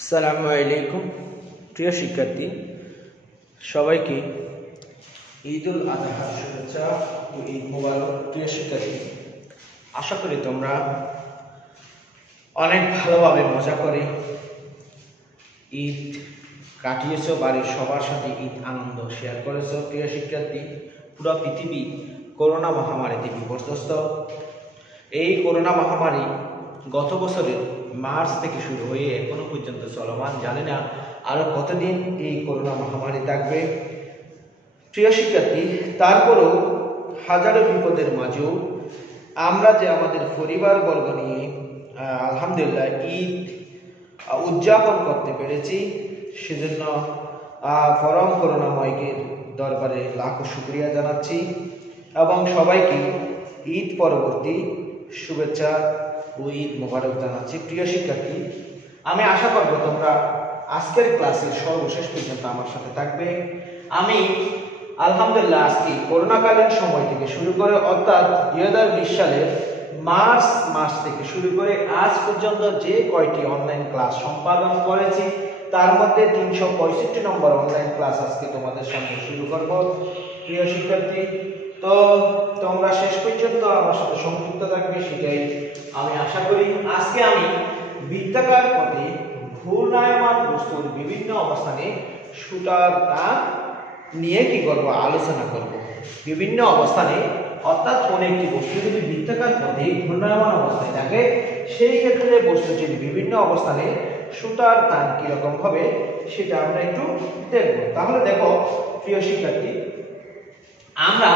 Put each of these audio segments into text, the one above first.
আসসালামু আলাইকুম প্রিয় শিক্ষার্থী, সবাইকে ঈদুল আজহার শুভেচ্ছা ও ঈদ মোবারক। প্রিয় শিক্ষার্থী, আশা করি তোমরা অনেক ভালোভাবে মজা করে ঈদ কাটিয়েছো, বাড়ির সবার সাথে ঈদ আনন্দ শেয়ার করেছো। প্রিয় শিক্ষার্থী, পুরো পৃথিবী করোনা মহামারীতে বিপর্যস্ত। এই করোনা মহামারী গত বছরের মার্চ থেকে শুরু হয়ে এখনো পর্যন্ত চলমান। জানি না আরো কতদিন এই করোনা মহামারী থাকবে। প্রিয় শিক্ষার্থী, তারপরেও হাজারো বিপদের মাঝেও আমরা যে আমাদের পরিবারবর্গ নিয়ে আলহামদুলিল্লাহ ঈদ উদযাপন করতে পেরেছি, সেজন্য পরম করুণাময়কে দরবারে লাখো শুকরিয়া জানাচ্ছি এবং সবাইকে ঈদ পরবর্তী শুভেচ্ছা ও ঈদ মোবারক জানাচ্ছি। প্রিয় শিক্ষার্থী, আমি আশা করব তোমরা আজকের ক্লাসের সর্বশেষ পর্যন্ত আমার সাথে থাকবে। আমি আলহামদুলিল্লাহ আজকে করোনাকালীন সময় থেকে শুরু করে অর্থাৎ 2020 সালের মার্চ মাস থেকে শুরু করে আজ পর্যন্ত যে কয়টি অনলাইন ক্লাস সম্পাদন করেছি তার মধ্যে 365 নম্বর অনলাইন ক্লাস আজকে তোমাদের সামনে শুরু করব। প্রিয় শিক্ষার্থী, তো তোমরা শেষ পর্যন্ত আমার সাথে সংযুক্ত থাকবে সেটাই আমি আশা করি। আজকে আমি বৃত্তাকার পথে ঘূর্ণায়মান বস্তুর বিভিন্ন অবস্থানে সুতার টান নিয়ে কি করব, আলোচনা করব। বিভিন্ন অবস্থানে অর্থাৎ কোন একটি বস্তু যদি বৃত্তাকার পথে ঘূর্ণায়মান অবস্থায় থাকে সেই ক্ষেত্রে বস্তুটির বিভিন্ন অবস্থানে সুতার টান কিরকম হবে সেটা আমরা একটু দেখব। তাহলে দেখো প্রিয় শিক্ষার্থী, আমরা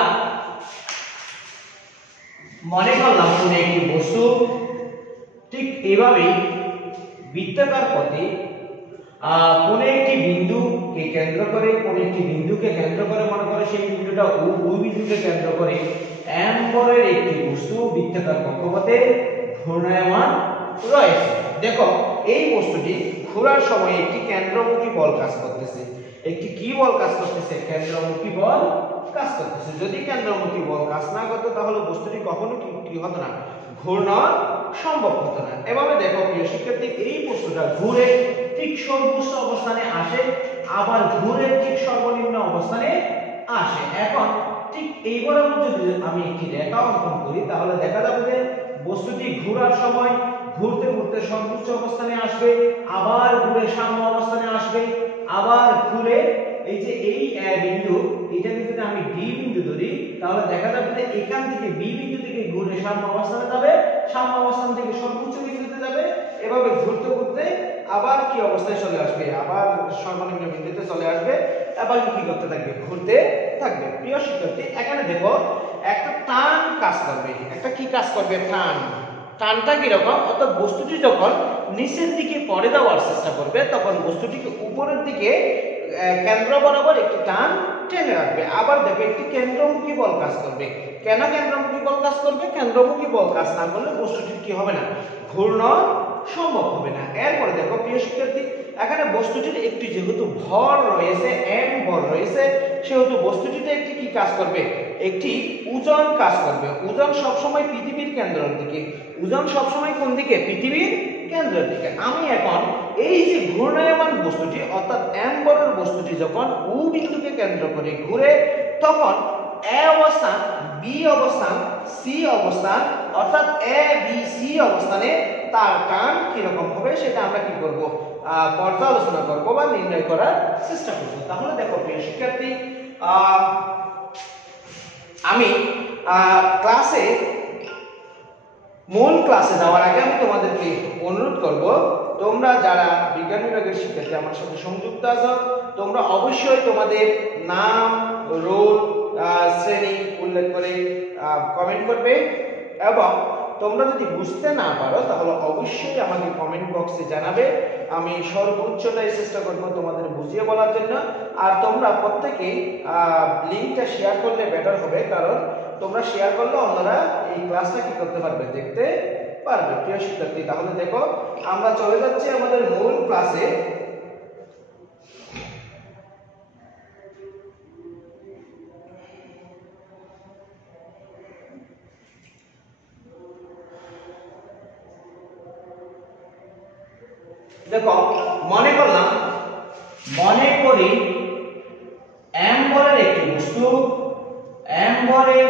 মনে করলাম কোন একটি বস্তু ঠিক এইভাবে বৃত্তাকার পথে কোন একটি বিন্দুকে কেন্দ্র করে মনে করে সেই বিন্দুটা ওই বিন্দুকে কেন্দ্র করে m বরের একটি বস্তু বৃত্তাকার কক্ষপথে ঘূর্ণায়মান রয়েছে। দেখো এই বস্তুটি ঘোরার সময় একটি কেন্দ্রমুখী বল কাজ করতেছে। একটি কি বল কাজ করতেছে? কেন্দ্রমুখী বল কাজ করতেছে। যদি কেন্দ্রমুখী বল কাজ না করতো তাহলে বস্তুটি কখনো কি হতো না, ঘূর্ণন সম্ভব হতো না। এভাবে দেখো প্রিয় শিক্ষার্থী, এই বস্তুটা ঘুরে ঠিক সর্বোচ্চ অবস্থানে আসে, আবার ঘুরে ঠিক সর্বনিম্ন অবস্থানে আসে। এখন ঠিক এই বরাবর যদি আমি একটি রেখা অঙ্কন করি তাহলে দেখা যাবে যে বস্তুটি ঘোরার সময় ঘুরতে ঘুরতে সর্বোচ্চ অবস্থানে আসবে, আবার ঘুরে সাম্য অবস্থানে আসবে, আবার ঘুরে এই যে এই বিন্দু, এটাকে যদি আমি ডি বিন্দু ধরি তাহলে দেখা যাবে যে এখান থেকে বি বিন্দু থেকে ঘুরে সাম্য অবস্থানে যাবে, সাম্য অবস্থান থেকে সর্বোচ্চ বিন্দুতে যাবে, এভাবে ঘুরতে ঘুরতে আবার কি অবস্থায় চলে আসবে, আবার সর্বনিম্ন বিন্দুতে চলে আসবে, আবার কি করতে থাকবে, ঘুরতে থাকবে। প্রিয় শিক্ষার্থী, এখানে দেখো একটা টান কাজ করবে। একটা কি কাজ করবে? টান। টানটা কিরকম? অর্থাৎ বস্তুটি যখন নিচের দিকে পড়ে যাওয়ার চেষ্টা করবে তখন বস্তুটিকে উপরের দিকে কেন্দ্র বরাবর একটি টান টেনে রাখবে। আবার দেখো একটি কেন্দ্রমুখী বল কাজ করবে। কেন কেন্দ্রমুখী বল কাজ করবে? কেন্দ্রমুখী বল কাজ না করলে বস্তুটির কি হবে না, ঘূর্ণন সম্ভব হবে না। এরপরে দেখো প্রিয় শিক্ষার্থী, এখানে বস্তুটির একটি যেহেতু ভর রয়েছে, m ভর রয়েছে, সেহেতু বস্তুটিতে একটি কি কাজ করবে, একটি ওজন কাজ করবে। ওজন সবসময় পৃথিবীর কেন্দ্রের দিকে। ওজন সবসময় কোন দিকে? পৃথিবীর কেন্দ্রের দিকে। আমি এখন এই যে ঘূর্ণায়মান বস্তুটি অর্থাৎ m ভরের বস্তুটি যখন ও বিন্দুকে কেন্দ্র করে ঘুরে তখন এ অবস্থান, বি অবস্থান, সি অবস্থান অর্থাৎ এ বি সি অবস্থানে তার টান কিরকম হবে সেটা আমরা কি করব, পর্যালোচনা করব বা নির্ণয় করার চেষ্টা করব। তাহলে দেখো প্রিয় শিক্ষার্থী, আমি ক্লাসে মূল ক্লাসে যাওয়ার আগে আমি তোমাদেরকে অনুরোধ করব, তোমরা যারা বিজ্ঞান বিভাগের শিক্ষার্থী আমার সাথে সংযুক্ত আছো তোমরা অবশ্যই তোমাদের নাম, রোল, শ্রেণী উল্লেখ করে কমেন্ট করবে এবং তোমরা যদি বুঝতে না পারো তাহলে অবশ্যই আমাকে কমেন্ট বক্সে জানাবে। আমি সর্বোচ্চটাই চেষ্টা করব তোমাদের বুঝিয়ে বলার জন্য। আর তোমরা প্রত্যেকেই লিংকটা শেয়ার করলে বেটার হবে, কারণ তোমরা শেয়ার করলে অন্যরা এই ক্লাসটা কি করতে পারবে, দেখতে পারবে। প্রিয় শিক্ষার্থী, তাহলে দেখো আমরা চলে যাচ্ছি আমাদের মূল ক্লাসে। দেখো মনে করলাম, মনে করি m বলের একটি বস্তু, m বলের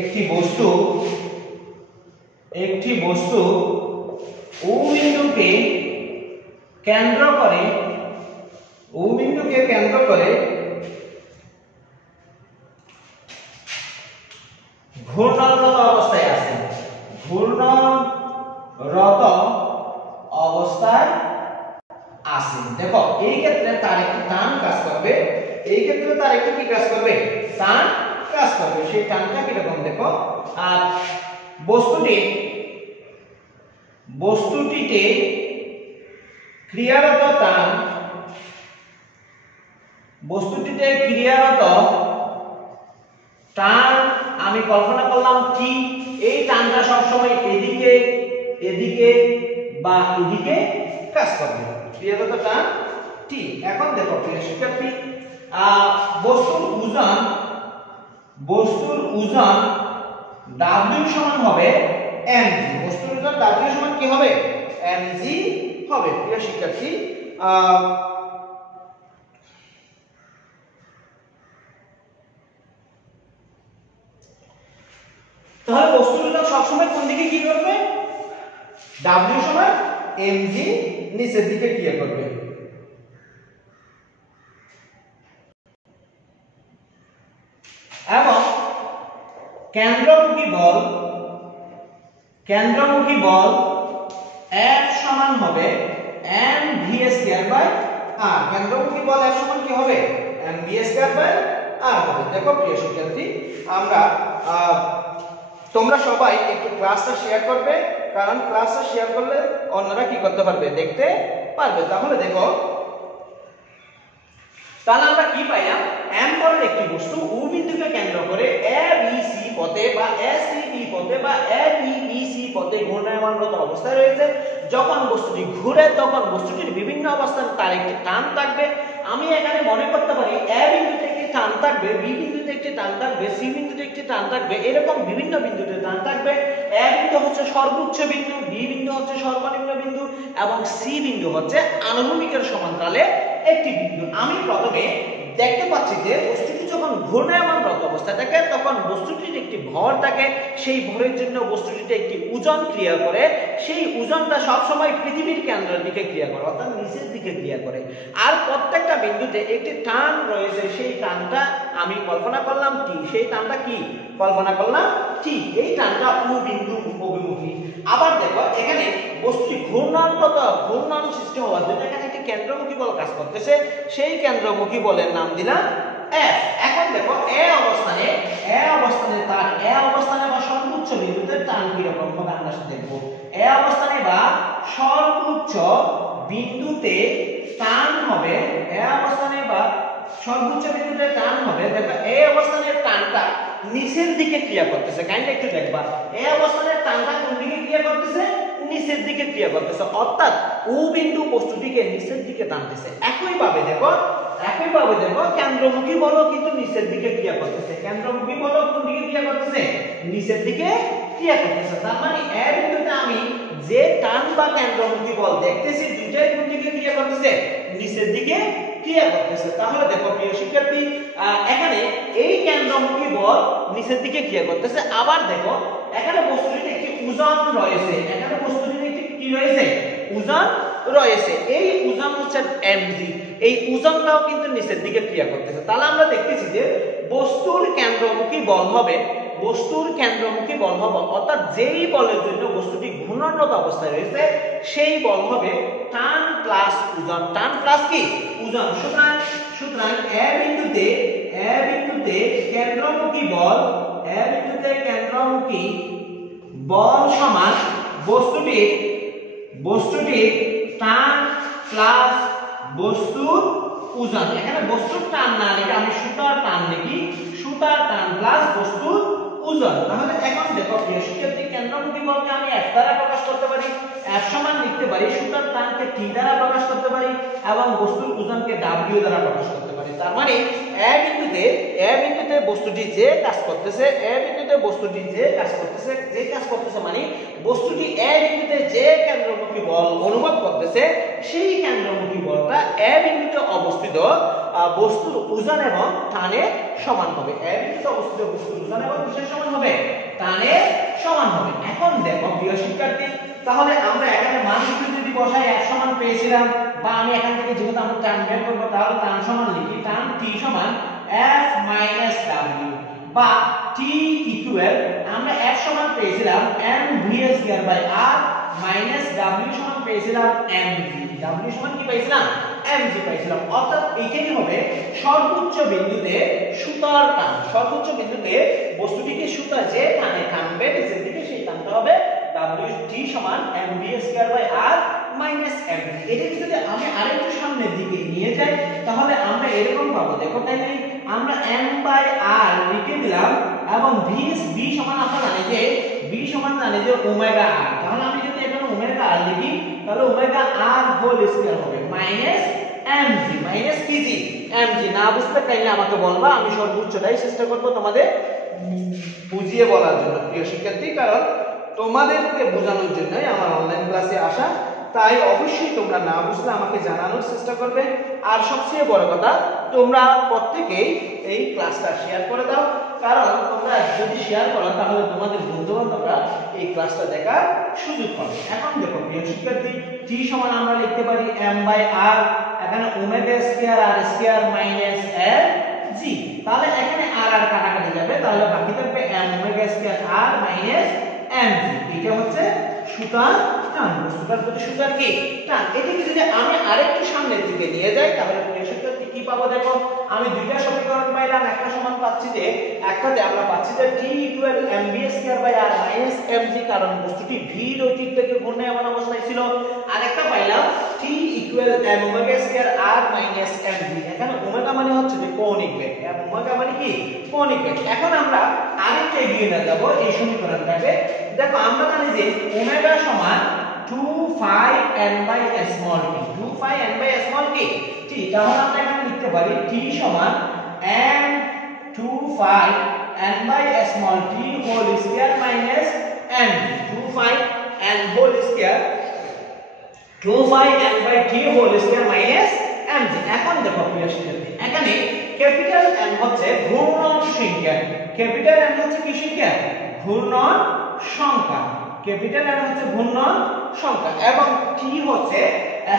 একটি বস্তু ও বিন্দুকে কেন্দ্র করে ঘূর্ণনরত অবস্থায় আছে, দেখো এই ক্ষেত্রে তার একটি টান কাজ করবে, টান কাজ করবে। সেই টানটা কিরকম দেখো, আর বস্তুটিতে ক্রিয়ারত টান আমি কল্পনা করলাম কি, এই টানটা সবসময় এদিকে বা এদিকে কাজ করবে, ক্রিয়ারত টান টি। এখন দেখো প্রিয় শিক্ষার্থী, বস্তুর ওজন W সমান হবে mg, বস্তুর ওজন W সমান কি হবে, mg হবে। প্রিয় শিক্ষার্থী, তাহলে বস্তুর ওজন সবসময় কোন দিকে কি করবে, W সমান mg, নিচের দিকে ক্রিয়া করবে। এবং কেন্দ্রমুখী বল F সমান হবে mv²/r, কেন্দ্রমুখী বল F সমান কি হবে, mv²/r হবে। দেখো প্রিয় শিক্ষার্থী, আমরা তোমরা সবাই একটু ক্লাসটা শেয়ার করবে, কারণ ক্লাসটা শেয়ার করলে অন্যরা কি করতে পারবে, দেখতে পারবে। তাহলে দেখো, তাহলে আমরা কি পাইলাম, m বলের একটি বস্তু ও বিন্দুকে কেন্দ্র করে abc পথে বা acb পথে বা abec পথে ঘূর্ণায়মানরত অবস্থায় রয়েছে। যখন বস্তুটি ঘুরে তখন বস্তুটির বিভিন্ন অবস্থানে তার একটি টান থাকবে। আমি এখানে মনে করতে পারি a বিন্দুতে একটি টান থাকবে, b বিন্দুতে একটি টান থাকবে, c বিন্দুতে একটি টান থাকবে, এরকম বিভিন্ন বিন্দুতে টান থাকবে। a বিন্দু হচ্ছে সর্বোচ্চ বিন্দু, b বিন্দু হচ্ছে সর্বনিম্ন বিন্দু এবং c বিন্দু হচ্ছে আনুভূমিকের সমান্তরালে একটি বিন্দু। আমি প্রথমে দেখতে পাচ্ছি যে বস্তুটি যখন ঘূর্ণায়মানরত অবস্থায় থাকে তখন বস্তুটির একটি ভর থাকে, সেই ভরের জন্য বস্তুটিতে একটি ওজন ক্রিয়া করে, সেই ওজনটা সবসময় পৃথিবীর কেন্দ্রের দিকে ক্রিয়া করে, অর্থাৎ নিচের দিকে ক্রিয়া করে। আর প্রত্যেকটা বিন্দুতে একটি টান রয়েছে, সেই টানটা আমি কল্পনা করলাম টি, সেই টানটা কি কল্পনা করলাম টি, এই টানটা ও বিন্দু অভিমুখী। আবার দেখো এখানে বস্তুটি ঘূর্ণন সৃষ্টি হওয়ার জন্য এখানে একটি কেন্দ্রমুখী বল কাজ করতেছে, সেই কেন্দ্রমুখী বলের নাম দিলাম F। এখন দেখো এ অবস্থানে বা সর্বোচ্চ বিন্দুতে টান কি রকম হবে আমরা দেখব। এ অবস্থানে বা সর্বোচ্চ বিন্দুতে টান হবে, দেখো এই অবস্থানের টানটা নিচের দিকে ক্রিয়া করতেছে। কাইন্ডলি একটু দেখবা, এই অবস্থানের টানটা কোন দিকে ক্রিয়া করতেছে, নিচের দিকে ক্রিয়া করতেছে, অর্থাৎ ও বিন্দু বস্তুটিকে নিচের দিকে টানতেছে। একইভাবে দেখো কেন্দ্রমুখী বলও কিন্তু নিচের দিকে ক্রিয়া করতেছে, নিচের দিকে ক্রিয়া করতেছে। তার মানে এ বিন্দুতে আমি যে টান বা কেন্দ্রমুখী বল দেখতেছি দুইটাই কোন দিকে ক্রিয়া করতেছে, নিচের দিকে ক্রিয়া করতেছে। তাহলে দেখো প্রিয় শিক্ষার্থী, এখানে এই কেন্দ্রমুখী বল নিচের দিকে ক্রিয়া করতেছে। আবার দেখো এখানে বস্তুটিতে একটি ওজন রয়েছে, ওজন রয়েছে, এই ওজন হচ্ছে mg, এই ওজনটাও কিন্তু নিচের দিকে ক্রিয়া করতেছে। তাহলে আমরা দেখতেছি যে বস্তুর কেন্দ্রমুখী বল হবে, অর্থাৎ যেই বলের জন্য বস্তুটি ঘূর্ণনরত অবস্থায় রয়েছে সেই বল হবে টান প্লাস ওজন, টান প্লাস কি ওজন। সুতরাং এ বিন্দুতে কেন্দ্রমুখী বল সমান বস্তুটির টান প্লাস বস্তুর ওজন। এখানে বস্তুর টান না লিখে আমি সুতার টান লিখি, সুতার টান প্লাস বস্তুর ওজন। তাহলে এখন দেখো প্রিয় শিক্ষার্থী, কেন্দ্রমুখী বলকে আমি F দ্বারা প্রকাশ করতে পারি, F সমান লিখতে পারি, সুতার টানকে T দ্বারা প্রকাশ করতে পারি এবং বস্তুর ওজনকে W দ্বারা প্রকাশ করতে পারি। তার মানে এ বিন্দুতে বস্তুটি যে কাজ করতেছে, মানে বস্তুটি এ বিন্দুতে যে কেন্দ্রমুখী বল অনুভব করতেছে সেই কেন্দ্র বস্তুর ওজন এবং টানে সমান হবে। এ বিন্দুতে অবস্থিত বস্তুর ওজন এবং কিসের সমান হবে? টানে সমান হবে। এখন দেখো প্রিয় শিক্ষার্থী, তাহলে আমরা এখানে মানগুলো যদি বসাই f সমান পেয়েছিলাম, বা আমি এখান থেকে যেহেতু আমরা টান বের করব তাহলে টান সমান লিখি, টান t সমান f মাইনাস w, বা t ইকুয়াল আমরা f সমান পেয়েছিলাম mv square by r minus w সমান পেয়েছিলাম mv। w সমান কি পাইছিলাম? mg পাইছিলাম। অর্থাৎ এইটাই হবে সর্বোচ্চ বিন্দুতে সুতার টান। সর্বোচ্চ বিন্দুতে বস্তুটিকে সুতা যে টানে টানবে নিচের দিকে, সেই টানটা হবে wt সমান mv square by r minus mv। এটাকে যদি আমি আরেকটু সামনের দিকে নিয়ে যাই তাহলে আমরা এরকম পাবো। দেখো তাইলে আমরা m বাই r লিখে দিলাম এবং v সমান আমরা জানি যে v সমান জানি যে ওমেগা r। তাহলে আমি যদি এখানে ওমেগা r লিখি তাহলে ওমেগা r হোল স্কয়ার হবে মাইনাস mg, মাইনাস কি জি mg। না বুঝতে চাইলে আমাকে বলবা, আমি সর্বোচ্চটাই চেষ্টা করব তোমাদের বুঝিয়ে বলার জন্য প্রিয় শিক্ষার্থী, কারণ তোমাদেরকে বোঝানোর জন্যই আমার অনলাইন ক্লাসে আসা। তাই অবশ্যই তোমরা না বুঝলে আমাকে জানানোর চেষ্টা করবে। আর সবচেয়ে বড় কথা, তোমরা প্রত্যেকেই এই ক্লাসটা শেয়ার করে দাও, কারণ তোমরা যদি শেয়ার করো তাহলে তোমাদের বন্ধু-বান্ধবরা এই ক্লাসটা দেখার সুযোগ পাবে। এখন দেখো প্রিয় শিক্ষার্থী, t সমান আমরা লিখতে পারি m বাই r, এখানে omega square r square minus l g। তাহলে এখানে r আর কাটাকাটি যাবে, তাহলে বাকি থাকবে m omega square r minus mg। এটা হচ্ছে সুতার টান, বস্তুটার প্রতি সুতার কি টান। এটাকে যদি আমি আরেকটু সামনের দিকে নিয়ে যাই তাহলে প্রিয় শিক্ষার্থী কি পাবো? দেখো আমি দুইটা সমীকরণ পাইলাম। একটা সমান পাচ্ছি যে একটাতে আমরা পাচ্ছি যে t equal mv square by r minus mg, কারণ বস্তুটি v ওই দিক থেকে ঘূর্ণায়মান অবস্থায় ছিল। আর একটা পাইলাম t equal m omega square r minus mv। এখানে ওমেগা মানে হচ্ছে যে কৌণিক বেগ, ওমেগা মানে কি কৌণিক বেগ। এখন আমরা আরেকটা এগিয়ে নিয়ে যাব এই সমীকরণটাকে। দেখো আমরা জানি যে ওমেগা সমান 2 phi n by small t, 2 phi n by small t। তাহলে আমরা এখানে লিখতে পারি t সমান n 2 phi n by small t whole square minus n, 2 phi n whole square 2 phi n by t whole square minus mg। এখন দেখো প্রিয় শিক্ষার্থী, এখানে ক্যাপিটাল n হচ্ছে ঘূর্ণন সংখ্যা, ক্যাপিটাল n হচ্ছে কি সংখ্যা? ঘূর্ণন সংখ্যা। ক্যাপিটাল n হচ্ছে ঘূর্ণন সংখ্যা এবং t হচ্ছে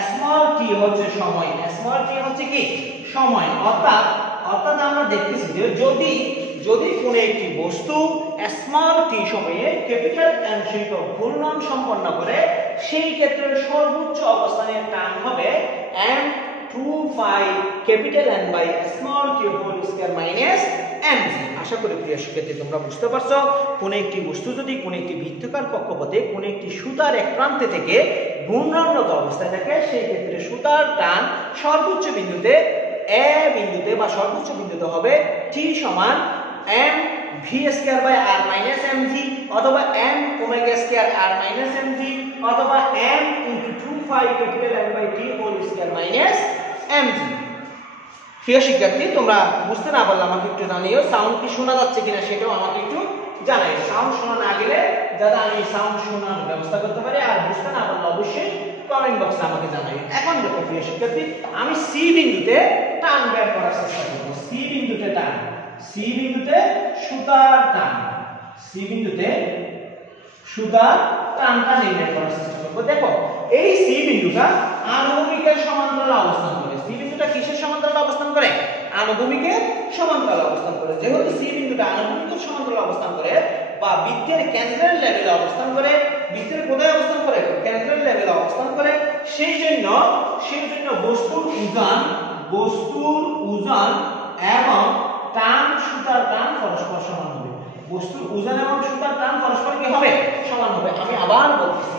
স্মল t হচ্ছে সময়, স্মল t হচ্ছে কি সময়। অর্থাৎ আমরা দেখতেছি যে যদি কোনো একটি বস্তু স্মল t সময়ে ক্যাপিটাল n সংখ্যক ঘূর্ণন সম্পন্ন করে, সেই ক্ষেত্রে সর্বোচ্চ অবস্থানের টান হবে m 2 phi capital N by small t whole square minus mg। আশা করি প্রিয় শিক্ষার্থী তোমরা বুঝতে পারছো, কোন একটি বস্তু যদি কোন একটি বৃত্তাকার কক্ষপথে কোন একটি সুতার এক প্রান্তে থেকে ঘূর্ণনরত অবস্থায় থাকে, সেই ক্ষেত্রে সুতার টান সর্বোচ্চ বিন্দুতে a বিন্দুতে বা সর্বোচ্চ বিন্দুতে হবে t সমান m v square by r minus mg, অথবা m omega square r minus mg, অথবা m into 2 phi capital N by t whole square minus mg। প্রিয় শিক্ষার্থী তোমরা বুঝতে না পারলে আমাকে একটু জানিও, সাউন্ড কি শোনা যাচ্ছে কিনা সেটাও আমাকে একটু জানাই। সাউন্ড শোনা না গেলে যাতে আমি সাউন্ড শোনার ব্যবস্থা করতে পারি, আর বুঝতে না পারলে অবশ্যই কমেন্ট বক্সে আমাকে জানাই। এখন দেখো প্রিয় শিক্ষার্থী, আমি সি বিন্দুতে টান বের করার চেষ্টা করব। সি বিন্দুতে টান, সি বিন্দুতে সুতার টান, সি বিন্দুতে সুতার টানটা নির্ণয় করার চেষ্টা করব। দেখো এই সি বিন্দুটা আনুভূমিকের সমান্তরালে অবস্থান করে। সি বিন্দুটা কিসের সমান্তরালে অবস্থান করে? আনুভূমিকের সমান্তরালে অবস্থান করে। যেহেতু সি বিন্দুটা আনুভূমিকের সমান্তরালে অবস্থান করে বা বৃত্তের কেন্দ্রের লেভেলে অবস্থান করে, বৃত্তের কোথায় অবস্থান করে? কেন্দ্রের লেভেলে অবস্থান করে। সেই জন্য বস্তুর ওজন এবং টান, সুতার টান পরস্পর সমান হবে। বস্তুর ওজন এবং সুতার টান পরস্পর কি হবে? সমান হবে। আমি আবার বলতেছি,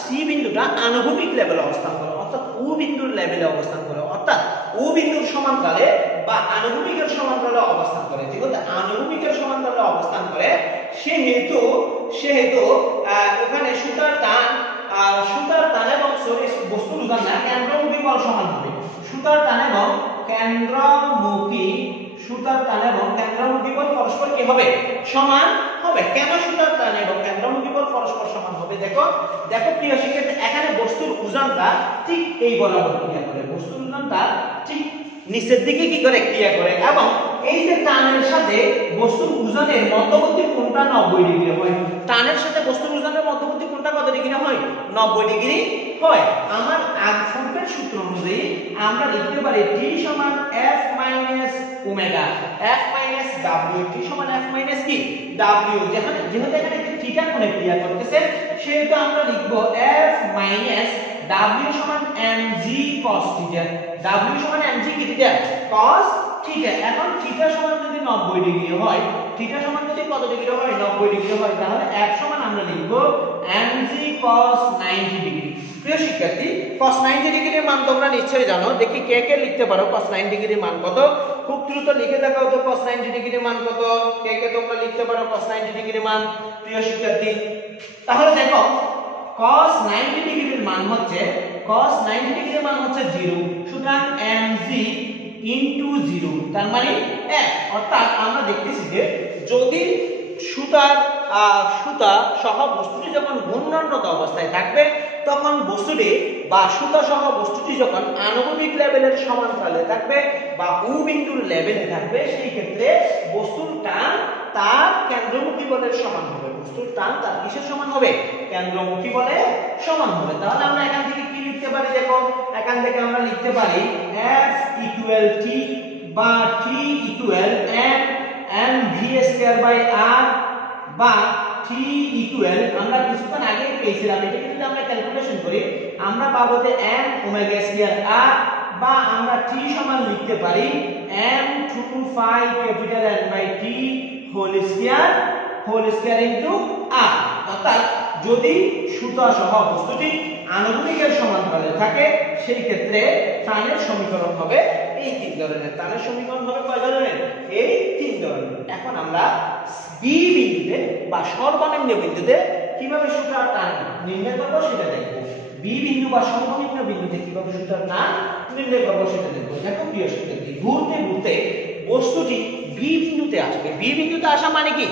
সি বিন্দুটা আনুভূমিক লেভেলে অবস্থান করে, অর্থাৎ ও বিন্দুর লেভেলে অবস্থান করে, অর্থাৎ ও বিন্দুর সমান্তরালে বা আনুভূমিকের সমান্তরালে অবস্থান করে। যেহেতু আনুভূমিকের সমান্তরালে অবস্থান করে, সেহেতু ওখানে সুতার টান এবং বস্তুর ওজন না, কেন্দ্রমুখী বল সমান হবে। সুতার টান এবং কেন্দ্রমুখী সুতার টান এবং কেন্দ্রমুখী বল পরস্পর কি হবে সমান হবে কেন সুতার টান এবং কেন্দ্রমুখী বল পরস্পর সমান হবে দেখো প্রিয় শিক্ষার্থী এখানে বস্তুর ওজনটা ঠিক এই বরাবর ক্রিয়া করে বস্তুর ওজনটা ঠিক নিচের দিকে কি করে ক্রিয়া করে এবং এই যে টানের সাথে বস্তুর ওজনের মধ্যবর্তী কোণটা 90 ডিগ্রি হয় টানের সাথে বস্তুর ওজনের মধ্যবর্তী কোণটা কত ডিগ্রি হয় 90 ডিগ্রি হয় আমার আগফর্কের সূত্র অনুযায়ী আমরা লিখতে পারি T সমান F minus omega F minus W T সমান F মাইনাস কি W যেহেতু এখানে থিটা কোণে ক্রিয়া করতেছে সেহেতু আমরা লিখব F মাইনাস W সমান mg cos থিটা W সমান mg কি থিটা cos থিটা এখন থিটা সমান যদি 90 ডিগ্রি হয় থিটা সমান যদি কত ডিগ্রি হয় 90 ডিগ্রি হয় তাহলে F সমান আমরা লিখব mg cos 90 ডিগ্রি প্রিয় শিক্ষার্থী cos 90 ডিগ্রির মান তোমরা নিশ্চয়ই জানো দেখি কে কে লিখতে পারো cos 90 ডিগ্রির মান কত খুব দ্রুত লিখে দেখাও তো cos 90 ডিগ্রির মান কত কে কে তোমরা লিখতে পারো cos 90 ডিগ্রির মান প্রিয় শিক্ষার্থী তাহলে দেখো cos 90 ডিগ্রির মান হচ্ছে 0 সুতরাং mg into 0 তার মানে 1 অর্থাৎ আমরা দেখতেছি যে যদি সুতা সহ বস্তুটি যখন ঘূর্ণনরত অবস্থায় থাকবে তখন বস্তুটি বা সুতা সহ বস্তুটি যখন আনুভূমিক লেভেলের সমান্তরালে থাকবে বা উ বিন্দুর লেভেলে থাকবে সেই ক্ষেত্রে বস্তুর টান তার কেন্দ্রমুখী বলের সমান হবে বস্তুর টান তার কিসের সমান হবে কেন্দ্রমুখী বলের সমান হবে তাহলে আমরা এখান থেকে কি লিখতে পারি দেখো এখান থেকে আমরা লিখতে পারি F equal T বা T equal m v square by r বা T equal আমরা কিছুক্ষণ আগে পেয়েছিলাম এটা যদি আমরা ক্যালকুলেশন করি আমরা পাবো যে m ওমেগা স্কয়ার r বা আমরা T সমান লিখতে পারি m 2 phi capital N by T whole square into r অর্থাৎ যদি সুতা সহ বস্তুটি আনুভূমিকের সমান্তরালে থাকে সেই ক্ষেত্রে টানের সমীকরণ হবে এই তিন ধরনের টানের সমীকরণ হবে কয় ধরনের এই তিন ধরনের এখন আমরা বি বিন্দুতে বা সর্বনিম্ন বিন্দুতে কিভাবে সুতার টান নির্ণয় করব সেটা দেখব বি বিন্দু বা সর্বনিম্ন বিন্দুতে কিভাবে সুতার টান নির্ণয় করব সেটা দেখব দেখো প্রিয় শিক্ষার্থী ঘুরতে বস্তুটি বি বিন্দুতে আসবে বি বিন্দুতে আসা মানে কি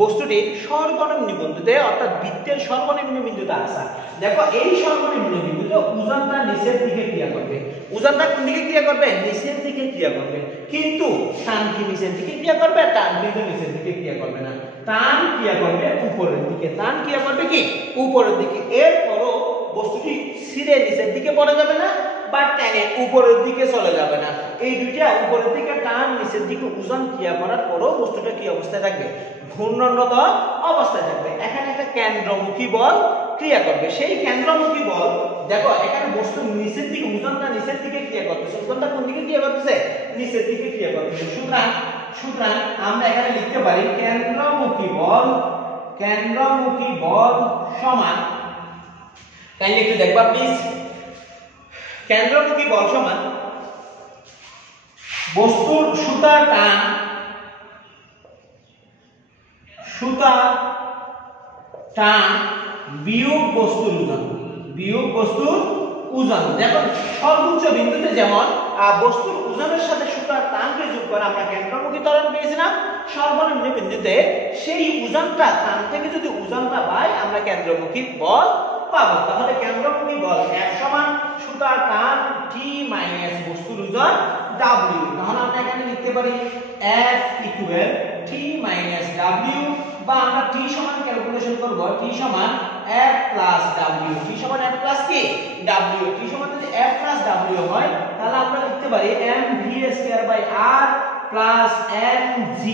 বস্তুটি সর্বনিম্ন বিন্দুতে অর্থাৎ বৃত্তের সর্বনিম্ন বিন্দুতে আসা দেখো এই সর্বনিম্ন বিন্দুতে ওজনটা নিচের দিকে ক্রিয়া করবে ওজনটা কোন দিকে ক্রিয়া করবে নিচের দিকে ক্রিয়া করবে কিন্তু টান কি নিচের দিকে ক্রিয়া করবে টান কিন্তু নিচের দিকে ক্রিয়া করবে না টান ক্রিয়া করবে উপরের দিকে টান ক্রিয়া করবে কি উপরের দিকে এরপরও বস্তুটি ছিঁড়ে নিচের দিকে পড়ে যাবে না বা টেনে উপরের দিকে চলে যাবে না এই দুইটা উপরের দিকে টান নিচের দিকে ওজন ক্রিয়া করার পরও বস্তুটা কি অবস্থায় থাকবে ঘূর্ণনরত অবস্থায় থাকবে এখানে একটা কেন্দ্রমুখী বল ক্রিয়া করবে সেই কেন্দ্রমুখী বল দেখো এখানে বস্তু নিচের দিকে ওজনটা নিচের দিকে ক্রিয়া করতেছে ওজনটা কোন দিকে ক্রিয়া করতেছে নিচের দিকে ক্রিয়া করতেছে সুতরাং আমরা এখানে লিখতে পারি কেন্দ্রমুখী বল সমান তাই একটু দেখবা প্লিজ কেন্দ্রমুখী বল সমান বস্তুর সুতার টান বিয়োগ বস্তুর ওজন দেখো সর্বোচ্চ বিন্দুতে যেমন বস্তুর ওজনের সাথে সুতার টানকে যোগ করে আমরা কেন্দ্রমুখী ত্বরণ পেয়েছিলাম সর্বনিম্ন বিন্দুতে সেই ওজনটা টান থেকে যদি ওজনটা পাই আমরা কেন্দ্রমুখী বল পাবো তাহলে কেন্দ্রমুখী বল F সমান সুতার টান T মাইনাস বস্তুর ওজন W তাহলে আমরা এখানে লিখতে পারি F equal T minus W বা আমরা T সমান ক্যালকুলেশন করব T সমান F প্লাস W T সমান F প্লাস কি W T সমান যদি F প্লাস W হয় তাহলে আমরা লিখতে পারি m v square by r plus mg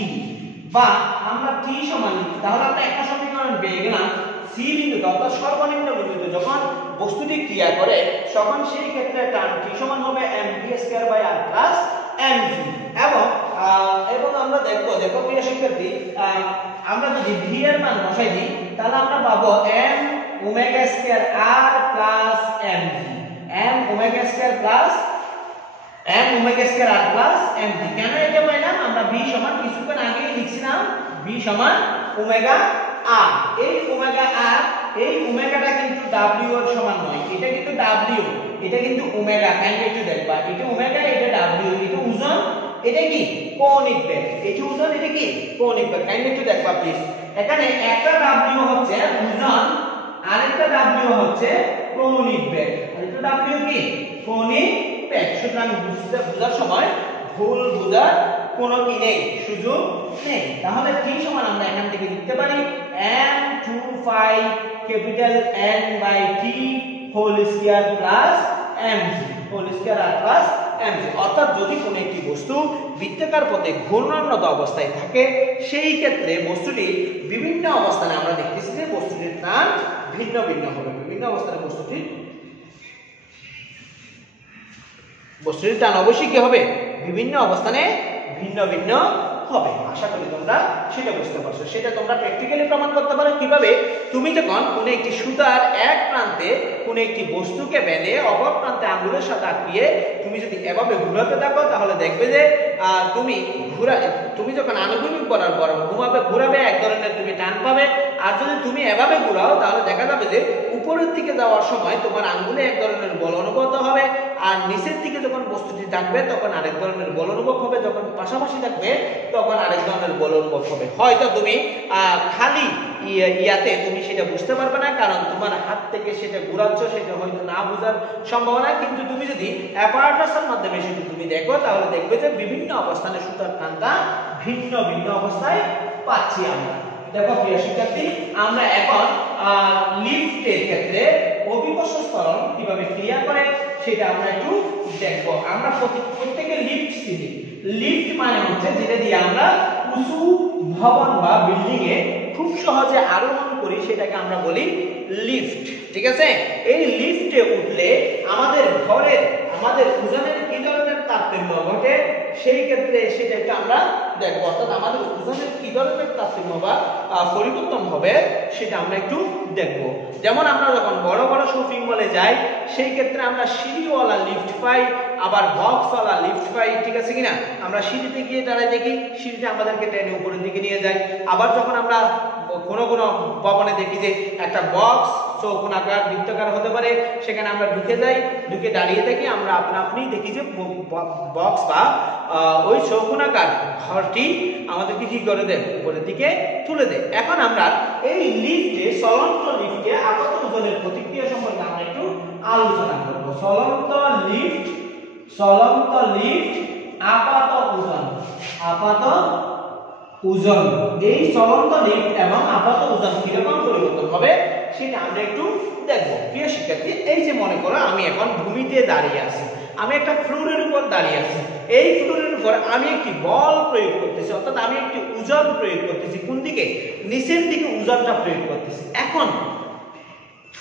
বা আমরা T সমান লিখি তাহলে আমরা একটা সমীকরণ পেয়ে গেলাম C বিন্দু অর্থাৎ সর্বনিম্ন বিন্দুতে যখন বস্তুটি ক্রিয়া করে তখন সেই ক্ষেত্রে টান T সমান হবে mv square by r plus mg এবং আমরা দেখো প্রিয় শিক্ষার্থী আমরা যদি v এর মান বসাই দিই তাহলে আমরা পাবো m omega square r plus mg m omega square r plus mg কেন এটা পাইলাম আমরা v সমান কিছুক্ষণ আগে লিখছিলাম v সমান ওমেগা r এই ওমেগাটা কিন্তু w এর সমান নয় এটা কিন্তু w এটা কিন্তু ওমেগা কাইন্ডলি একটু দেখবা এটা ওমেগা এটা w এটা ওজন এটা কি কৌণিক বেগ, এই যে ওজন এটা কি কৌণিক বেগ। কাইন্ডলি একটু দেখবা প্লিজ, এখানে একটা w হচ্ছে ওজন, আরেকটা w হচ্ছে কৌণিক বেগ, আরেকটা w কি কৌণিক বেগ। সুতরাং বোঝার সময় ভুল বোঝার কোনো কি নেই, সুযোগ নেই। তাহলে t সমান আমরা এখান থেকে লিখতে পারি m25 capital N by t whole square plus mg whole square আর প্লাস mg। অর্থাৎ যদি কোনো একটি বস্তু বৃত্তাকার পথে ঘূর্ণায়মান অবস্থায় থাকে, সেই ক্ষেত্রে বস্তুটি বিভিন্ন অবস্থানে আমরা দেখতেছি যে বস্তুটির টান ভিন্ন ভিন্ন হবে। বিভিন্ন অবস্থানে বস্তুটির টান অবশ্যই কি হবে, বিভিন্ন অবস্থানে ভিন্ন ভিন্ন হবে। আশা করি তোমরা সেটা বুঝতে পারছো। সেটা তোমরা প্র্যাকটিক্যালি প্রমাণ করতে পারো কিভাবে, তুমি যখন কোনো একটি সুতার এক প্রান্তে কোনো একটি বস্তুকে বেঁধে অপর প্রান্তে আঙ্গুলের সাথে আটকিয়ে তুমি যদি এভাবে ঘোরাতে থাকো, তাহলে দেখবে যে তুমি যখন আনুভূমিক বরাবর ঘুরাবে এক ধরনের তুমি টান পাবে, আর যদি তুমি এভাবে ঘুরাও তাহলে দেখা যাবে যে উপরের দিকে যাওয়ার সময় তোমার আঙ্গুলে এক ধরনের বল অনুভূত হবে, আর নিচের দিকে যখন বস্তুটি থাকবে তখন আরেক ধরনের বল অনুভব হবে, যখন পাশাপাশি থাকবে তখন আরেক ধরনের বল অনুভব হবে। হয়তো তুমি খালি ইয়াতে তুমি সেটা বুঝতে পারবে না, কারণ তোমার হাত থেকে সেটা ঘুরাচ্ছ, সেটা হয়তো না বোঝার সম্ভাবনা। কিন্তু তুমি যদি অ্যাপারেটাসের মাধ্যমে সেটা তুমি দেখো, তাহলে দেখবে যে বিভিন্ন অবস্থানে সুতার টানটা ভিন্ন ভিন্ন অবস্থায় পাচ্ছি আমরা। দেখো প্রিয় শিক্ষার্থী, আমরা এখন লিফটের ক্ষেত্রে অভিকর্ষ ত্বরণ কিভাবে ক্রিয়া করে সেটা আমরা একটু দেখবো। আমরা প্রত্যেকে লিফট চিনি। লিফট মানে হচ্ছে যেটা দিয়ে আমরা উঁচু ভবন বা বিল্ডিং এ খুব সহজে আরোহণ করি, সেটাকে আমরা বলি লিফট। ঠিক আছে, এই লিফটে উঠলে আমাদের ওজনের কি ধরনের তারতম্য ঘটে, সেই ক্ষেত্রে সেটাকে আমরা দেখবো। অর্থাৎ আমাদের ওজনের কি ধরনের তারতম্য বা পরিবর্তন হবে সেটা আমরা একটু দেখবো। যেমন আমরা যখন বড় বড় শপিং মলে যাই, সেই ক্ষেত্রে আমরা সিঁড়িওয়ালা লিফট পাই, আবার বক্সওয়ালা লিফট পাই। ঠিক আছে কিনা, আমরা সিঁড়িতে গিয়ে দাঁড়ায় দেখি, সিঁড়িটা আমাদেরকে টেনে উপরের দিকে নিয়ে যায়। আবার যখন আমরা কোনো ভবনে দেখি যে একটা বক্স চৌকোনাকার বৃত্তাকার হতে পারে, সেখানে আমরা ঢুকে যাই, ঢুকে দাঁড়িয়ে থাকি, আমরা আপনি দেখি যে বক্স বা ওই চৌকোনাকার ঘরটি আমাদেরকে কি করে দেয়, উপরের দিকে তুলে দেয়। এখন আমরা এই লিফটে চলন্ত লিফটে আপাত ওজনের প্রতিক্রিয়া সম্পর্কে আমরা একটু আলোচনা করব। চলন্ত লিফট আপাত ওজন, এই চলন্ত লিফট এবং আপাত ওজন কিরকম পরিবর্তন হবে সেটা আমরা একটু দেখব। প্রিয় শিক্ষার্থী, এই যে মনে করো আমি এখন ভূমিতে দাঁড়িয়ে আছি, আমি একটা ফ্লোরের উপর দাঁড়িয়ে আছি। এই ফ্লোরের উপর আমি একটি বল প্রয়োগ করতেছি, অর্থাৎ আমি একটি ওজন প্রয়োগ করতেছি। কোন দিকে, নিচের দিকে ওজনটা প্রয়োগ করতেছি। এখন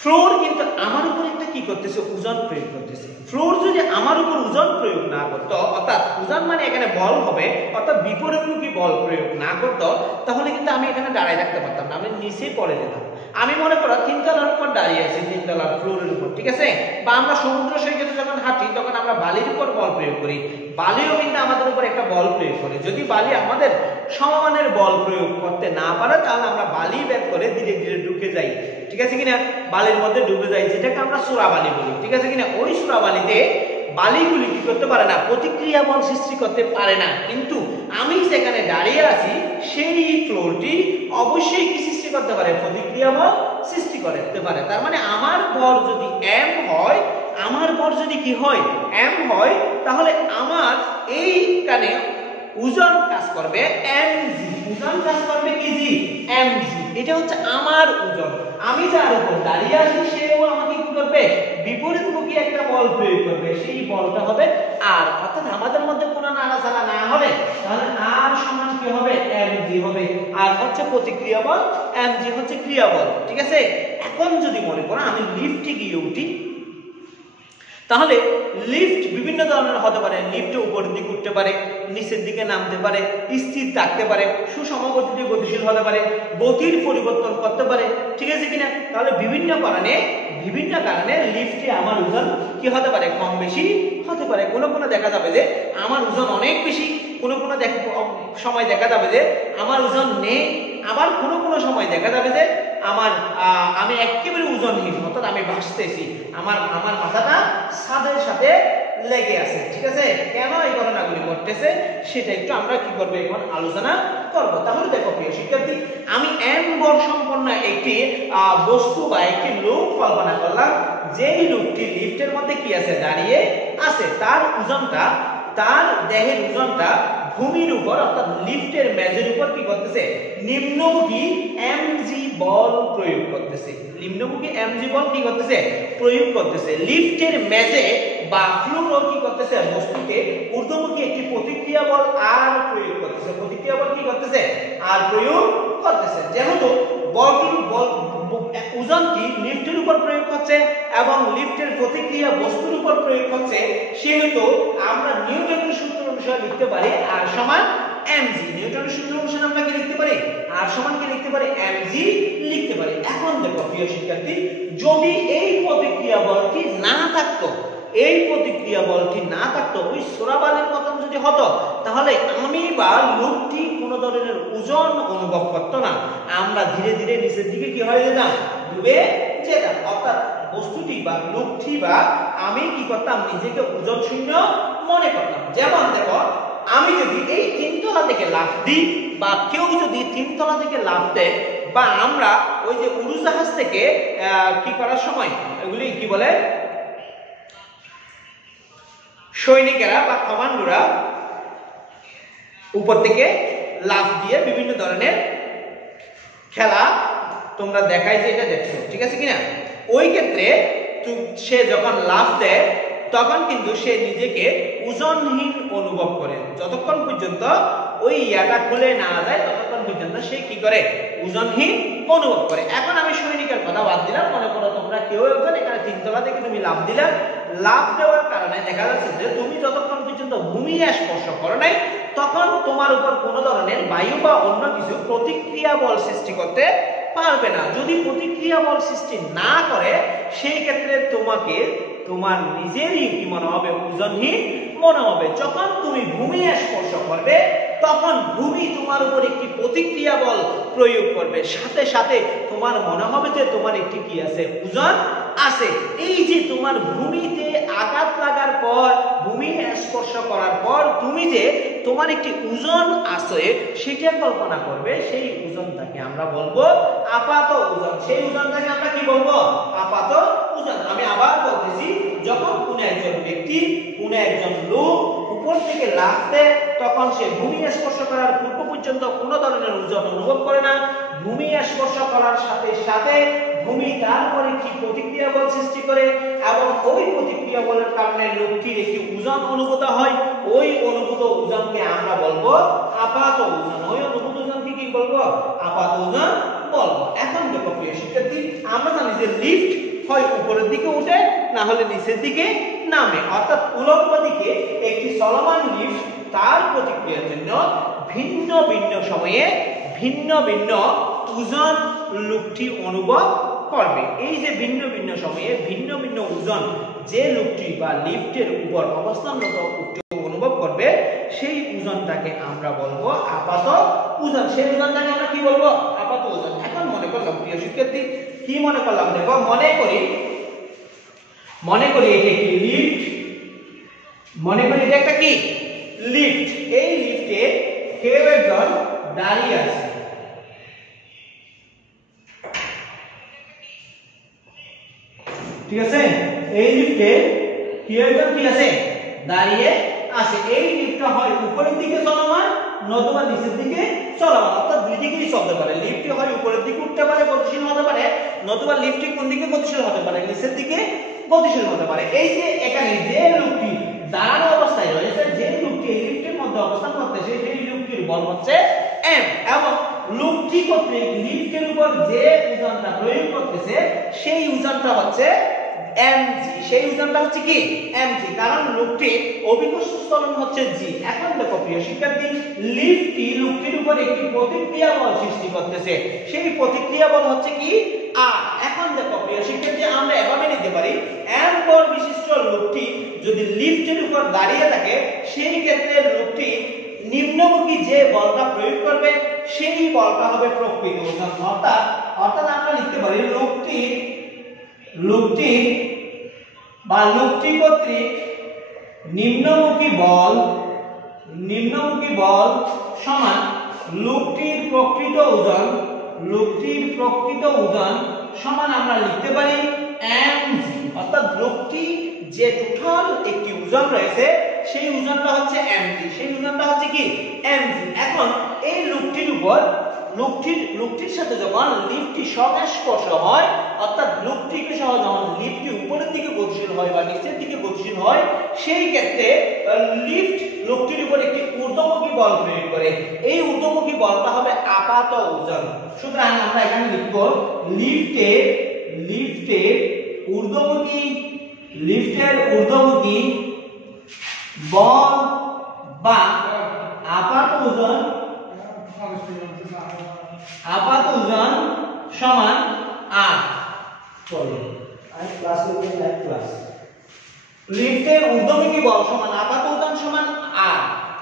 ফ্লোর কিন্তু আমার উপর একটা কি করতেছে, ওজন প্রয়োগ করতেছে। ফ্লোর যদি আমার উপর ওজন প্রয়োগ না করত, অর্থাৎ ওজন মানে এখানে বল হবে, অর্থাৎ বিপরীতমুখী বল প্রয়োগ না করত, তাহলে কিন্তু আমি এখানে দাঁড়ায় থাকতে পারতাম না, আমি নিচে পড়ে যেতাম। আমি মনে করো তিনতলার উপর দাঁড়িয়ে আছি, তিনতলার ফ্লোরের উপর, ঠিক আছে। বা আমরা সমুদ্র সৈকতে যখন হাঁটি তখন আমরা বালির উপর বল প্রয়োগ করি, বালিও কিন্তু আমাদের উপর একটা বল প্রয়োগ করে। যদি বালি আমাদের সমমানের বল প্রয়োগ করতে না পারে, তাহলে আমরা বালি ব্যাক করে ধীরে ধীরে ঢুকে যাই। ঠিক আছে কিনা, বালির মধ্যে ডুবে যাই, যেটাকে আমরা চোরা বালি বলি। ঠিক আছে কিনা, ওই চোরা বালিতে বালিগুলি কি করতে পারে না, প্রতিক্রিয়া বল সৃষ্টি করতে পারে না। কিন্তু আমি যেখানে দাঁড়িয়ে আছি সেই ফ্লোরটি অবশ্যই কি সৃষ্টি করতে পারে, প্রতিক্রিয়া বল সৃষ্টি করতে পারে। তার মানে আমার ভর যদি m হয়, আমার ভর যদি কি হয়, m হয়, তাহলে আমার এইখানে ওজন কাজ করবে mg, ওজন কাজ করবে কি জি, mg। এটা হচ্ছে আমার ওজন, আমি যার উপর দাঁড়িয়ে আছি সেও আমাকে কি করবে, বিপরীতমুখী একটা বল প্রয়োগ করবে, সেই বলটা হবে আর। অর্থাৎ আমাদের মধ্যে কোনো নাড়াচাড়া না হলে তাহলে আর সমান কি হবে, mg হবে। আর হচ্ছে প্রতিক্রিয়া বল, mg হচ্ছে ক্রিয়া বল। ঠিক আছে, এখন যদি মনে করো আমি লিফটে গিয়ে উঠি, তাহলে লিফট বিভিন্ন ধরনের হতে পারে। লিফটে উপরের দিকে উঠতে পারে, নিচের দিকে নামতে পারে, স্থির থাকতে পারে, সুষম গতিতে গতিশীল হতে পারে, গতির পরিবর্তন করতে পারে। ঠিক আছে কিনা, তাহলে বিভিন্ন কারণে লিফটে আমার ওজন কি হতে পারে, কম বেশি হতে পারে। কোনো দেখা যাবে যে আমার ওজন অনেক বেশি, কোনো সময় দেখা যাবে যে আমার ওজন নেই, আবার কোনো সময় দেখা যাবে যে আমি একেবারে ওজনহীন, অর্থাৎ আমি ভাসতেছি, আমার মাথাটা ছাদের সাথে লেগে আছে। ঠিক আছে, কেন এই ঘটনাগুলি ঘটতেছে সেটা একটু আমরা কি করব এখন আলোচনা করব। তাহলে দেখো প্রিয় শিক্ষার্থী, আমি m ভর সম্পন্ন একটি বস্তু বা একটি লোক কল্পনা করলাম, যেই লোকটি লিফটের মধ্যে কি আছে, দাঁড়িয়ে আছে। তার ওজনটা, তার দেহের ওজনটা ভূমির উপর অর্থাৎ লিফটের মেঝের উপর কি করতেছে, নিম্নমুখী mg বল প্রয়োগ করতেছে। নিম্নমুখী mg বল কি করতেছে, প্রয়োগ করতেছে। লিফটের মেঝে বা ফ্লোর কি করতেছে, বস্তুকে ঊর্ধ্বমুখী একটি প্রতিক্রিয়া বল আর প্রয়োগ করতেছে। প্রতিক্রিয়া বল কি করতেছে, আর প্রয়োগ করতেছে। যেহেতু বলটির ওজনটি লিফটের উপর প্রয়োগ হচ্ছে এবং লিফটের প্রতিক্রিয়া বস্তুর উপর প্রয়োগ হচ্ছে, সেহেতু আমরা নিউটনের সূত্র অনুসারে লিখতে পারি আর সমান mg। নিউটনের সূত্র অনুসারে আমরা কি লিখতে পারি, আর সমান কি লিখতে পারি, mg লিখতে পারি। এখন দেখো প্রিয় শিক্ষার্থী, যদি এই প্রতিক্রিয়া বলটি না থাকতো, এই প্রতিক্রিয়া বলটি না থাকতো, ওই সোরাবালের মতন যদি হতো, তাহলে আমি বা লোকটি কোন ধরনের ওজন অনুভব করতো না। আমরা ধীরে ধীরে নিচের দিকে কি হয়ে যেতাম, ডুবে যেতাম। অর্থাৎ বস্তুটি বা লোকটি বা আমি কি করতাম, নিজেকে ওজন শূন্য মনে করতাম। যেমন দেখো, আমি যদি এই তিনতলা থেকে লাফ দিই বা কেউ যদি তিনতলা থেকে লাফ দেয়, বা আমরা ওই যে উড়োজাহাজ থেকে কি করার সময় এগুলি কি বলে, সৈনিকেরা বা কমান্ডোরা উপর থেকে লাফ দিয়ে বিভিন্ন ধরনের খেলা তোমরা দেখাই যে এটা দেখছো, ঠিক আছে কিনা। ওই ক্ষেত্রে সে যখন লাফ দেয় তখন কিন্তু সে নিজেকে ওজনহীন অনুভব করে। যতক্ষণ পর্যন্ত ওই ইয়াটা খুলে না যায় ততক্ষণ পর্যন্ত সে কি করে, ওজনহীন অনুভব করে। এখন আমি সৈনিকের কথা বাদ দিলাম, মনে করো তোমরা কেউ একজন এখানে তিনতলা থেকে তুমি লাফ দিলে, লাফ দেওয়ার কারণে দেখা যাচ্ছে যে তুমি যতক্ষণ পর্যন্ত ভূমি স্পর্শ করো নাই তখন তোমার উপর কোনো ধরনের বায়ু বা অন্য কিছু প্রতিক্রিয়া বল সৃষ্টি করতে পারবে না। যদি প্রতিক্রিয়া বল সৃষ্টি না করে সেই ক্ষেত্রে তোমাকে তোমার নিজেরই কি মনে হবে, ওজনহীন মনে হবে। যখন তুমি ভূমি স্পর্শ করবে তখন ভূমি তোমার উপর একটি প্রতিক্রিয়া বল প্রয়োগ করবে, সাথে সাথে তোমার মনে হবে যে তোমার একটি কি আছে, ওজন আছে। এই যে তোমার ভূমিতে আঘাত লাগার পর, ভূমি স্পর্শ করার পর তুমি যে তোমার একটি ওজন আছে সেটা কল্পনা করবে, সেই ওজনটাকে আমরা বলবো আপাত ওজন। সেই ওজনটাকে আমরা কি বলবো, আপাত ওজন। আমি আবার বলতেছি, যখন কোন একজন ব্যক্তি, কোন একজন লোক উপর থেকে লাফ দেয় তখন সে ভূমি স্পর্শ করার পূর্ব পর্যন্ত কোনো ধরনের ওজন অনুভব করে না। ভূমি স্পর্শ করার সাথে সাথে ভূমি তার উপরে কি প্রতিক্রিয়া বল সৃষ্টি করে এবং ওই প্রতিক্রিয়া বলের কারণে লোকটির একটি ওজন অনুভূত হয়। ওই অনুভূত ওজনকে আমরা বলবো আপাত ওজন। ওই অনুভূত ওজনকে কি বলবো, আপাত ওজন বলবো। এখন দেখো প্রিয় শিক্ষার্থী, আমরা জানি যে লিফট হয় উপরের দিকে উঠে না হলে নিচের দিকে নামে। অর্থাৎ উলম্ব দিকে একটি চলমান লিফট তার প্রতিক্রিয়ার জন্য ভিন্ন ভিন্ন সময়ে ভিন্ন ভিন্ন ওজন লোকটি অনুভব করবে। এই যে ভিন্ন ভিন্ন সময়ে ভিন্ন ভিন্ন ওজন যে লোকটি বা লিফটের উপর অবস্থানরত অনুভব করবে, সেই ওজনটাকে আমরা বলবো আপাত ওজন। সেই ওজনটাকে আমরা কি বলবো, আপাত ওজন। এখন মনে করলাম প্রিয় শিক্ষার্থী, কি মনে করলাম দেখো, মনে করি এটা একটি লিফট, মনে করি এটা একটা কি লিফট। এই লিফটে কেউ একজন দাঁড়িয়ে আছে, ঠিক আছে। এই লিফটে কেউ একজন কি আছে, দাঁড়িয়ে আছে। এই লিফটটা হয় উপরের দিকে চলমান নতুবা নিচের দিকে চলমান, অর্থাৎ দুই দিকেই চলতে পারে। লিফটটি হয় উপরের দিকে উঠতে পারে, গতিশীল হতে পারে, নতুবা লিফটটি কোন দিকে গতিশীল হতে পারে, নিচের দিকে গতিশীল হতে পারে। এই যে এখানে যে লোকটি দাঁড়ানো অবস্থায় রয়েছে, যে লোকটি এই লিফটের মধ্যে অবস্থান করতেছে, সেই লোকটির বল হচ্ছে m এবং লোকটি কর্তৃক লিফটের উপর যে ওজনটা প্রয়োগ করতেছে সেই ওজনটা হচ্ছে mg। সেই ওজনটা হচ্ছে কি mg, কারণ লোকটি অভিকর্ষ ত্বরণ হচ্ছে g। এখন দেখো প্রিয় শিক্ষার্থী, লিফটটি লোকটির উপর একটি প্রতিক্রিয়া বল সৃষ্টি করতেছে, সেই প্রতিক্রিয়া বল হচ্ছে কি r। এখন দেখো প্রিয় শিক্ষার্থী, আমরা এভাবে নিতে পারি, m ভর বিশিষ্ট লোকটি যদি লিফটের উপর দাঁড়িয়ে থাকে সেই ক্ষেত্রে লোকটি নিম্নমুখী যে বলটা প্রয়োগ করবে সেই বলটা হবে প্রকৃত ওজন। অর্থাৎ আমরা লিখতে পারি লোকটি কর্তৃক নিম্নমুখী বল সমান লোকটির প্রকৃত ওজন সমান আমরা লিখতে পারি mg, অর্থাৎ লোকটি যে টোটাল একটি ওজন রয়েছে সেই ওজনটা হচ্ছে mg, সেই ওজনটা হচ্ছে কি mg। এখন এই লোকটির সাথে যখন লিফটটি সংস্পর্শ হয়, অর্থাৎ লোকটিকে সহ যখন লিফটটি উপরের দিকে গতিশীল হয় বা নিচের দিকে গতিশীল হয়, সেই ক্ষেত্রে লিফট লোকটির উপর একটি ঊর্ধ্বমুখী বল প্রয়োগ করে। এই ঊর্ধ্বমুখী বলটা হবে আপাত ওজন। সুতরাং আমরা এখানে লিখব লিফটের ঊর্ধ্বমুখী বল বা আপাত ওজন সমান R। লিফটের ঊর্ধ্বমুখী বল সমান আপাত ওজন সমান R।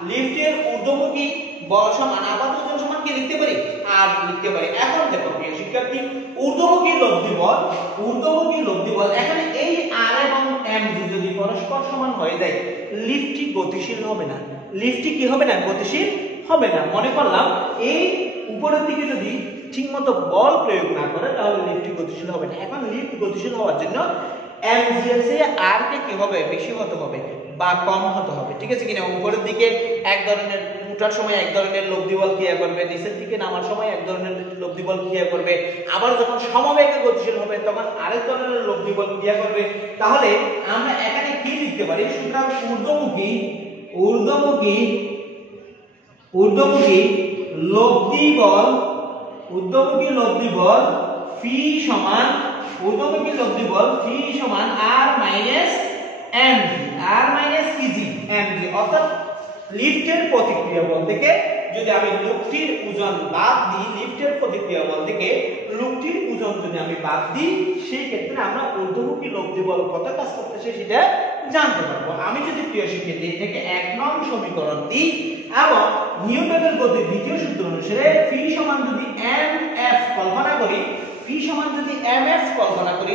লিফটের ঊর্ধ্বমুখী বল সমান আপাত ওজন সমান কি লিখতে পারি? R লিখতে পারি। এখন দেখো প্রিয় শিক্ষার্থী, ঊর্ধ্বমুখী লব্ধি বল এখানে এই R এবং mg যদি পরস্পর সমান হয়ে যায়, লিফটটি গতিশীল হবে না। লিফটটি কি হবে না? গতিশীল হবে না। মনে করলাম এই উপরের দিকে যদি ঠিকমতো বল প্রয়োগ না করে তাহলে লিফটটি গতিশীল হবে না। এখন লিফট গতিশীল হওয়ার জন্য mg এর চেয়ে r কে কি হবে? বেশি হতে হবে বা কম হতে হবে, ঠিক আছে কিনা? উপরের দিকে এক ধরনের উঠার সময় এক ধরনের লব্ধি বল ক্রিয়া করবে, নিচের দিকে নামার সময় এক ধরনের লব্ধি বল ক্রিয়া করবে, আবার যখন সমবেগে গতিশীল হবে তখন আরেক ধরনের লব্ধি বল ক্রিয়া করবে। তাহলে আমরা এখানে কি লিখতে পারি? সুতরাং ঊর্ধ্বমুখী লব্ধি বল ফি সমান r মাইনাস mg, অর্থাৎ লিফটের প্রতিক্রিয়া বল থেকে যদি আমি লোকটির ওজন বাদ দিই, যদি আমি বাদ দিই, সেই ক্ষেত্রে আমরা ঊর্ধ্বমুখী লব্ধি বল কত কাজ করতেছে সেটা জানতে পারবো। আমি যদি প্রিয় শিক্ষার্থী থেকে 1 নং সমীকরণ দিই এবং নিউটনের গতির দ্বিতীয় সূত্র অনুসারে ফি সমান যদি mf কল্পনা করি,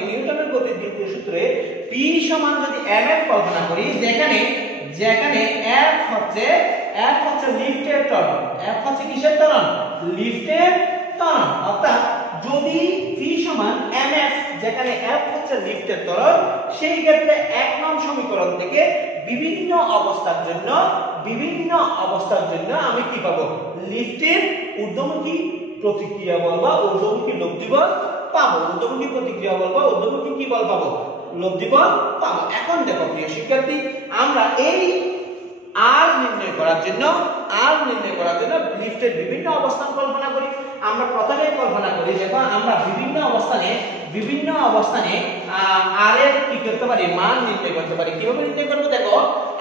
নিউটনের গতির দ্বিতীয় সূত্রে পি সমান যদি mf কল্পনা করি, যেখানে f হচ্ছে লিফটের ত্বরণ, কিসের ত্বরণ? লিফটের ত্বরণ। অর্থাৎ যদি পি সমান mf, যেখানে f হচ্ছে লিফটের ত্বরণ, সেই ক্ষেত্রে 1 নং সমীকরণ থেকে বিভিন্ন অবস্থার জন্য আমি কি পাবো? লিফটের ঊর্ধ্বমুখী প্রতিক্রিয়া বল বা ঊর্ধ্বমুখী লব্ধি বল পাবো। ঊর্ধ্বমুখী কি বল পাবো? লব্ধি বল পাবো। এখন দেখো প্রিয় শিক্ষার্থী, আমরা এই R নির্ণয় করার জন্য লিফটের বিভিন্ন অবস্থান কল্পনা করি। আমরা প্রথমে কল্পনা করি, দেখো আমরা বিভিন্ন অবস্থানে R এর কি করতে পারি? মান নির্ণয় করতে পারি। কিভাবে নির্ণয় করব? দেখো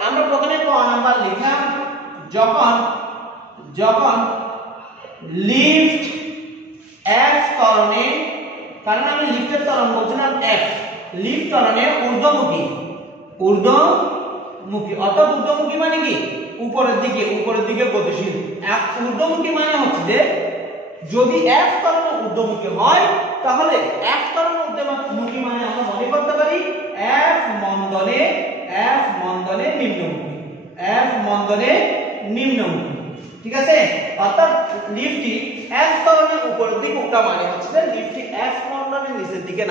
আমরা প্রথমে ক নাম্বার লিখলাম, যখন লিফট f ত্বরণে, কারণ আমি লিফটের ত্বরণ বলছিলাম f, লিফট ত্বরণে ঊর্ধ্বমুখী, অর্থাৎ ঊর্ধ্বমুখী মানে কি? উপরের দিকে গতিশীল। ঊর্ধ্বমুখী মানে হচ্ছে যে যদি f ত্বরণ ঊর্ধ্বমুখী হয় তাহলে f ত্বরণ ঊর্ধ্বমুখী মানে আমরা মনে করতে পারি f মন্দনে নিম্নমুখী, ঠিক আছে? অর্থাৎ লিফটটি f ত্বরণের উপরের দিকে ওঠা মানে হচ্ছে যে লিফটটি f মন্দনের নিচের দিকে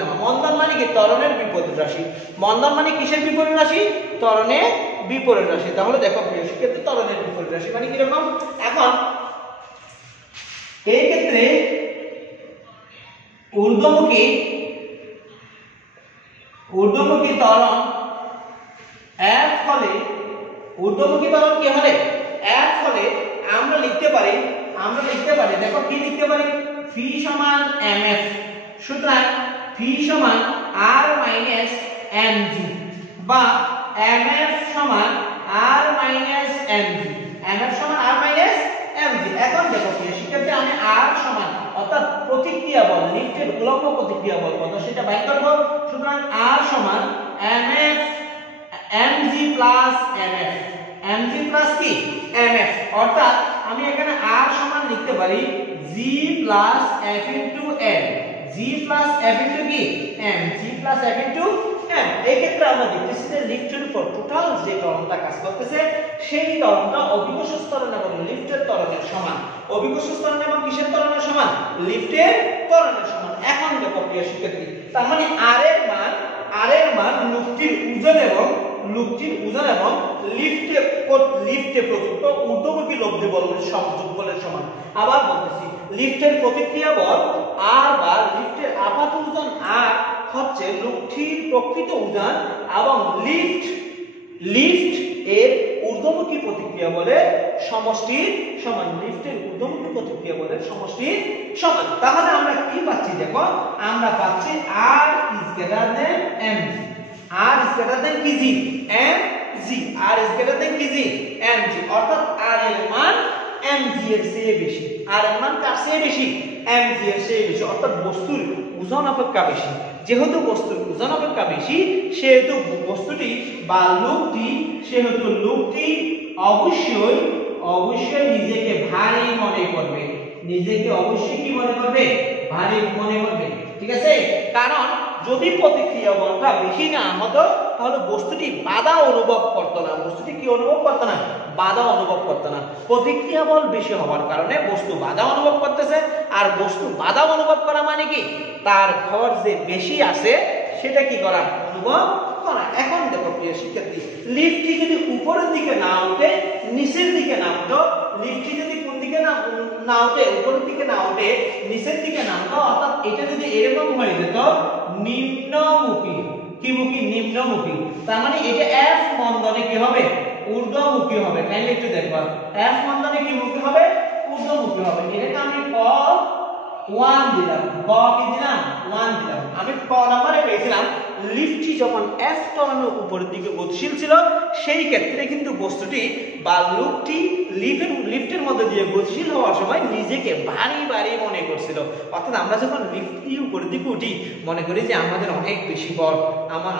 নামা। মন্দন মানে কি? ত্বরণের বিপরীত রাশি। মন্দন মানে কিসের বিপরীত রাশি? ত্বরণের বিপরীত রাশি। তাহলে দেখো প্রিয় শিক্ষার্থী, ত্বরণের বিপরীত রাশি মানে কি রকম? এখন এই ক্ষেত্রে ঊর্ধ্বমুখী ত্বরণ f হলে, কি হলে? f হলে আমরা লিখতে পারি, দেখো কি লিখতে পারি? ফি সমান mf। সুতরাং ফি সমান r মাইনাস mg বা mf সমান r মাইনাস mg। এখন দেখো প্রিয় শিক্ষার্থী, আমি r সমান অর্থাৎ প্রতিক্রিয়া বল, লিফটের উলম্ব প্রতিক্রিয়া বল কত সেটা বাইর করব। সুতরাং r সমান mg প্লাস কি? mf। অর্থাৎ আমি এখানে r সমান লিখতে পারি g plus f into m, কি m, এই ক্ষেত্রে আমরা দেখতেছি যে লিফটের উপর টোটাল যে ত্বরণটা কাজ করতেছে সেই ত্বরণটা অভিকর্ষ ত্বরণ এবং লিফটের ত্বরণের সমান। অভিকর্ষ ত্বরণ এবং কিসের ত্বরণের সমান? লিফটের ত্বরণের সমান। এখন দেখো প্রিয় শিক্ষার্থী, তার মানে আর এর মান লুপটির ওজন এবং লিফটে প্রযুক্ত ঊর্ধ্বমুখী লব্ধি বলের যোগফলের সমান। আবার বলতেছি, লিফটের প্রতিক্রিয়া বল আর বা লিফটের আপাত ওজন আর হচ্ছে লুপটির প্রকৃত ওজন এবং লিফট এর ঊর্ধ্বমুখী প্রতিক্রিয়া বলের সমষ্টির সমান। লিফটের ঊর্ধ্বমুখী প্রতিক্রিয়া বলের সমষ্টির সমান। তাহলে আমরা কি পাচ্ছি? দেখো, আমরা পাচ্ছি r is greater than mg, r is greater than kg, mg, r is greater than kg, mg, অর্থাৎ r এর মান mg এর চেয়ে বেশি। r এর মান কার চেয়ে বেশি? mg এর চেয়ে বেশি, অর্থাৎ বস্তুর ওজন অপেক্ষা বেশি। যেহেতু বস্তুর ওজন অপেক্ষা বেশি, সেহেতু বস্তুটি বা লুপটি অবশ্যই নিজেকে ভারী মনে করবে। নিজেকে অবশ্যই কি মনে করবে? ভারী মনে করবে। ঠিক আছে? কারণ যদি প্রতিক্রিয়া বলটা বেশি না হতো তাহলে বস্তুটি বাধা অনুভব করতো না। বস্তুটি কি অনুভব করতো না? বাধা অনুভব করতো না। প্রতিক্রিয়া বল বেশি হওয়ার কারণে বস্তু বাধা অনুভব করতেছে, আর বস্তু বাধা অনুভব করা মানে কি? তার ভর যে বেশি আছে সেটা কি করা? অনুভব করা। এখন দেখো প্রিয় শিক্ষার্থী, লিফটটি যদি উপরের দিকে না উঠে নিচের দিকে নামতো, লিফটটি যদি কোন দিকে না উঠে, উপরের দিকে না উঠে নিচের দিকে নামতো, অর্থাৎ এটা যদি এরকম হয়ে যেত নিম্নমুখী, কি মুখী? নিম্নমুখী, তার মানে এটা এফ মন্দনে কি হবে? ঊর্ধ্বমুখী হবে। তাইলে একটু দেখবা, এফ মন্দনে কি মুখী হবে? ঊর্ধ্বমুখী হবে। এটাকে আমি ক 1 দিলাম, ক কি দিলাম? 1 দিলাম। আমি ক নম্বরে পেয়েছিলাম লিফটটি যখন এফ ত্বরণের উপরের দিকে গতিশীল ছিল, সেই ক্ষেত্রে কিন্তু বস্তুটি বা লুপটি লিফটের মধ্যে দিয়ে গতিশীল হওয়ার সময় নিজেকে ভারী ভারী মনে করছিল। অর্থাৎ আমরা যখন লিফটটি উপরের দিকে উঠি মনে করি যে আমাদের অনেক বেশি বল,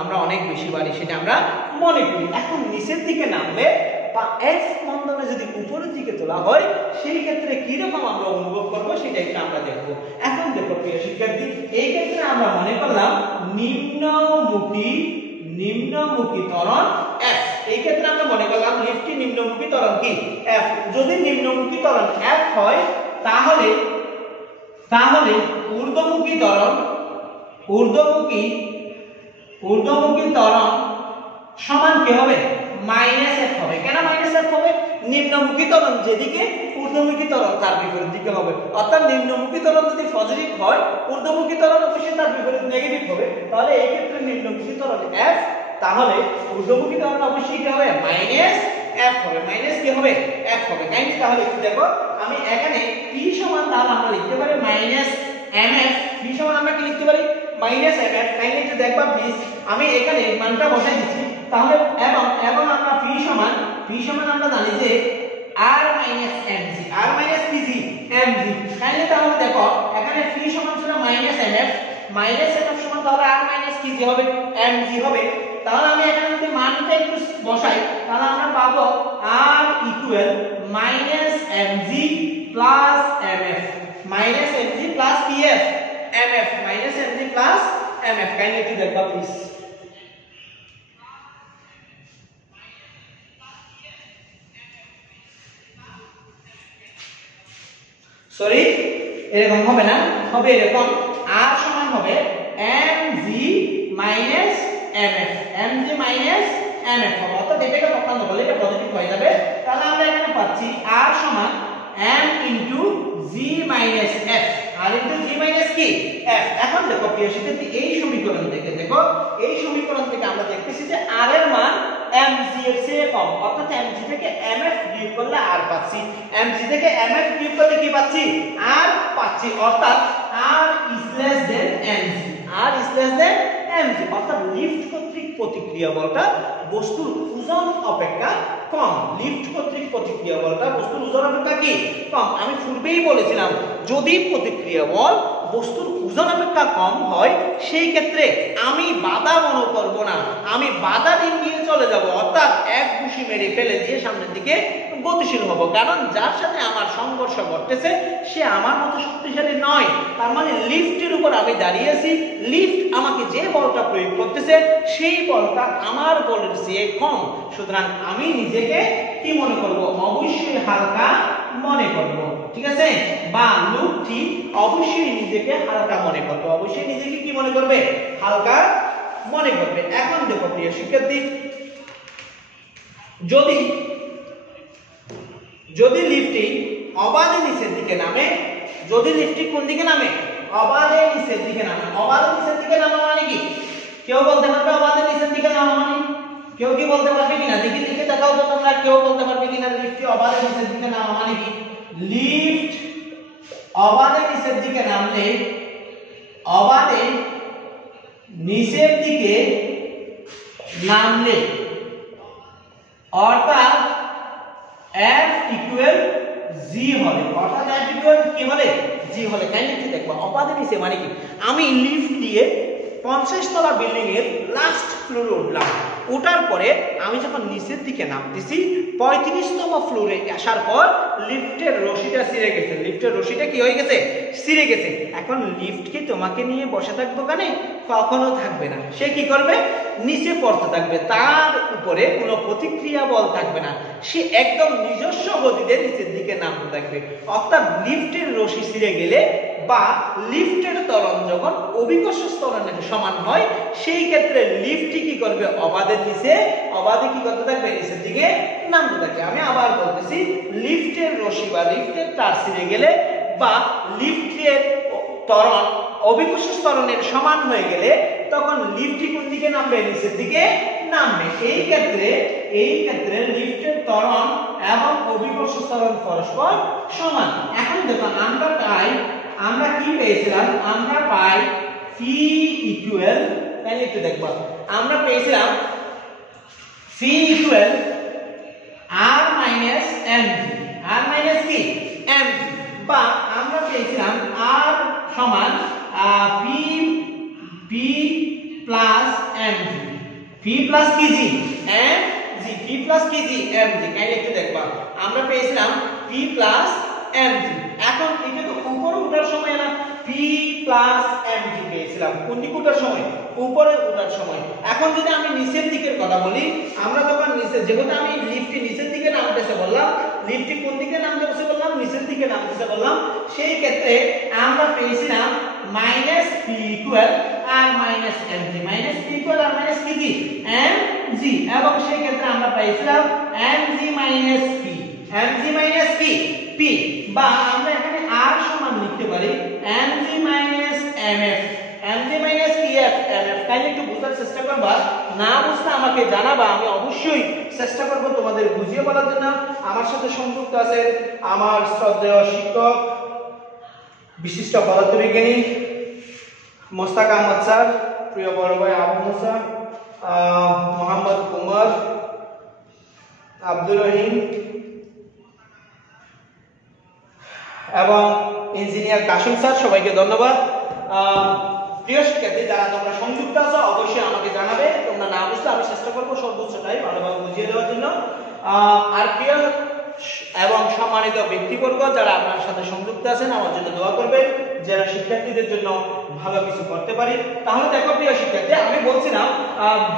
আমরা অনেক বেশি ভারী, সেটা আমরা মনে করি। এখন নিচের দিকে নামলে বা এফ মন্দনে যদি উপরের দিকে তোলা হয় সেই ক্ষেত্রে কি রকম আমরা অনুভব করব সেটা একটু আমরা দেখব। এখন দেখো প্রিয় শিক্ষার্থী, এই ক্ষেত্রে আমরা মনে করলাম নিম্নমুখী ত্বরণ এফ। এই ক্ষেত্রে আমরা মনে করলাম লিফটটি নিম্নমুখী ত্বরণ কি? এফ। যদি নিম্নমুখী ত্বরণ এফ হয় তাহলে ঊর্ধ্বমুখী ত্বরণ সমান কি হবে? মাইনাস এফ হবে। কেন মাইনাস এফ হবে? নিম্নমুখী ত্বরণ যেদিকে, ঊর্ধ্বমুখী ত্বরণ তার বিপরীত দিকে হবে। অর্থাৎ নিম্নমুখী ত্বরণ যদি পজিটিভ হয়, ঊর্ধ্বমুখী ত্বরণ অবশ্যই তার বিপরীত নেগেটিভ হবে। তাহলে এই ক্ষেত্রে নিম্নমুখী ত্বরণ এফ, তাহলে ঊর্ধ্বমুখী ত্বরণ অবশ্যই কি হবে? মাইনাস এফ হবে। মাইনাস কি হবে? এফ হবে। তাহলে একটু দেখো, আমি এখানে p সমান তাহলে আমরা লিখতে পারি মাইনাস mf। p সমান আমরা কি লিখতে পারি? Minus mf। কাইন্ডলি একটু দেখবা প্লিজ, আমি এখানে মানটা বসাই দিচ্ছি। তাহলে এবং আমরা p সমান আমরা জানি যে r minus mg, r minus pg, mg। Kindly তাহলে দেখো এখানে p সমান ছিল মাইনাস mf, মাইনাস mf সমান তাহলে r মাইনাস pg হবে, mg হবে। তাহলে আমি এখানে যদি মানটা একটু বসাই তাহলে আমরা পাবো r equal minus mg plus mf, minus mg plus pf, mf, minus mg plus mf। Kindly একটু দেখবা প্লিজ। সরি, এরকম হবে না, হবে এরকম, r সমান হবে mg minus mf, mg minus mf হবে। অর্থাৎ এটাকে পক্ষান্তর করলে এটা পজিটিভ হয়ে যাবে। তাহলে আমরা এখানে পাচ্ছি r সমান m into g minus f, r into g minus কি? f। এখন দেখো প্রিয় শিক্ষার্থী, এই সমীকরণ থেকে আমরা দেখতেছি যে r এর মান mg এর চেয়ে কম, অর্থাৎ mg থেকে mf বিয়োগ করলে r পাচ্ছি, mg থেকে mf বিয়োগ করলে কি পাচ্ছি? r পাচ্ছি। অর্থাৎ r is less than mg, r is less than mg। অর্থাৎ লিফট কর্তৃক প্রতিক্রিয়া বলটা বস্তুর ওজন অপেক্ষা কম। লিফট কর্তৃক প্রতিক্রিয়া বলটা বস্তুর ওজন অপেক্ষা কি? কম। আমি পূর্বেই বলেছিলাম যদি প্রতিক্রিয়া বল বস্তুর ওজন অপেক্ষা কম হয় সেই ক্ষেত্রে আমি বাধা মনে করব না, আমি আমি বাধা দিয়ে চলে যাব, অর্থাৎ এক ঘুষি মেরে ফেলে দিয়ে সামনের দিকে গতিশীল হব, কারণ যার সাথে আমার সংঘর্ষ ঘটতেছে সে আমার মতো শক্তিশালী নয়। তার মানে লিফটের উপর আমি দাঁড়িয়ে আছি, লিফট আমাকে যে বলটা প্রয়োগ করতেছে সেই বলটা আমার বলের চেয়ে কম, সুতরাং আমি নিজেকে কি মনে করব, অবশ্যই হালকা মনে করব, ঠিক আছে, বা লোকটি অবশ্যই নিজেকে হালকা মনে করবে, অবশ্যই নিজেকে কি মনে করবে, হালকা মনে করবে। এখন দেখো প্রিয় শিক্ষার্থী, যদি লিফটটি অবাধে নিচের দিকে নামে, যদি লিফটটি কোন দিকে নামে, অবাধে নিচের দিকে নামে, অবাধে নিচের দিকে নামা মানে কি, কেউ বলতে পারবে অবাধে নিচের দিকে নামা মানে, কেউ কি বলতে পারবে কিনা, দেখি লিখে দেখাও তো তোমরা, কেউ বলতে পারবে কিনা লিফটটি অবাধে নিচের দিকে নামা মানে কি? লিফট অবাধে নিচের দিকে নামলে, অবাধে নিচের দিকে নামলে অর্থাৎ F ইকুয়াল G হলে, অর্থাৎ F ইকুয়াল কি হলে, G হলে। তাই লিখে দেখো অবাধে নিচে মানে কি, আমি লিফট দিয়ে 50 তলা বিল্ডিং এর লাস্ট ফ্লোরে উঠলাম, ওঠার পরে আমি যখন নিচের দিকে নামতেছি 35তম ফ্লোরে আসার পর লিফটের রশিটা ছিঁড়ে গেছে, লিফটের রশিটা কি হয়ে গেছে, ছিঁড়ে গেছে। এখন লিফট কি তোমাকে নিয়ে বসে থাকবে ওখানে, কখনো থাকবে না, সে কি করবে, নিচে পড়তে থাকবে, তার উপরে কোনো প্রতিক্রিয়া বল থাকবে না, সে একদম নিজস্ব গতিতে নিচের দিকে নামতে থাকবে। অর্থাৎ লিফটের রশি ছিঁড়ে গেলে বা লিফটের ত্বরণ যখন অভিকর্ষ ত্বরণের সমান হয় সেই ক্ষেত্রে লিফটটি কি করবে, অবাধের নিচে, অবাধে কি করতে থাকবে, নিচের দিকে নামতে থাকবে। আমি আবার বলতেছি, লিফটের রশি বা লিফটের তার ছিঁড়ে গেলে বা লিফটের ত্বরণ অভিকর্ষ ত্বরণের সমান হয়ে গেলে তখন লিফটটি কোন দিকে নামবে, নিচের দিকে নামবে। এই ক্ষেত্রে লিফটের ত্বরণ এবং অভিকর্ষ ত্বরণ পরস্পর সমান। এখন দেখো আমরা কি পেয়েছিলাম, আমরা পাই ফি ইকুয়াল, তাহলে একটু দেখবো, আমরা পেয়েছিলাম ফি ইকুয়াল আর মাইনাস এমজি, আর মাইনাস কি এমজি, বা আমরা পেয়েছিলাম আর সমান P plus MG, P plus কি জি এমজি, পি প্লাস কি জি এমজি। তাহলে একটু দেখবা, আমরা পেয়েছিলাম পি প্লাস এমজি। এখন এটা তো উপরে ওঠার সময় না, পি প্লাস এমজি পেয়েছিলাম, কোন দিকে ওঠার সময়, উপরে ওঠার সময়। এখন যদি আমি নিচের দিকের কথা বলি, আমরা যখন নিচে, যেহেতু আমি লিফটটি নিচের দিকে নামতেছে বললাম, লিফটটি কোন দিকে নামতেছে বললাম, নিচের দিকে নামতেছে বললাম, সেই ক্ষেত্রে আমরা পেয়েছিলাম minus P equal R minus MG, minus P equal R minus কি জি এমজি, এবং সেই ক্ষেত্রে আমরা পেয়েছিলাম MG minus P, MG minus P P, বা আমরা এখানে আর সমান লিখতে পারি MG minus MF, MG minus PF MF. তাই একটু বোঝার চেষ্টা করবা, না বুঝলে আমাকে জানাবা, আমি অবশ্যই চেষ্টা করব তোমাদের বুঝিয়ে বলার জন্য। আমার সাথে সংযুক্ত আছে আমার শ্রদ্ধেয় শিক্ষক, বিশিষ্ট পদার্থবিজ্ঞানী মোস্তাক আহমদ স্যার, প্রিয় বড় ভাই আবু মুসা, মোহাম্মদ উমর, আব্দুর রহিম এবং ইঞ্জিনিয়ার কাশিম স্যার, সবাইকে ধন্যবাদ। প্রিয় শিক্ষার্থী, যারা তোমরা সংযুক্ত আছো অবশ্যই আমাকে জানাবে, তোমরা না বুঝলে আমি চেষ্টা করবো সর্বোচ্চটাই ভালোভাবে বুঝিয়ে দেওয়ার জন্য। আর প্রিয় এবং সম্মানিত ব্যক্তিবর্গ যারা আপনার সাথে সংযুক্ত আছেন, আমার জন্য দোয়া করবেন যারা শিক্ষার্থীদের জন্য ভালো কিছু করতে পারি। তাহলে দেখো প্রিয় শিক্ষার্থী, আমি বলছিলাম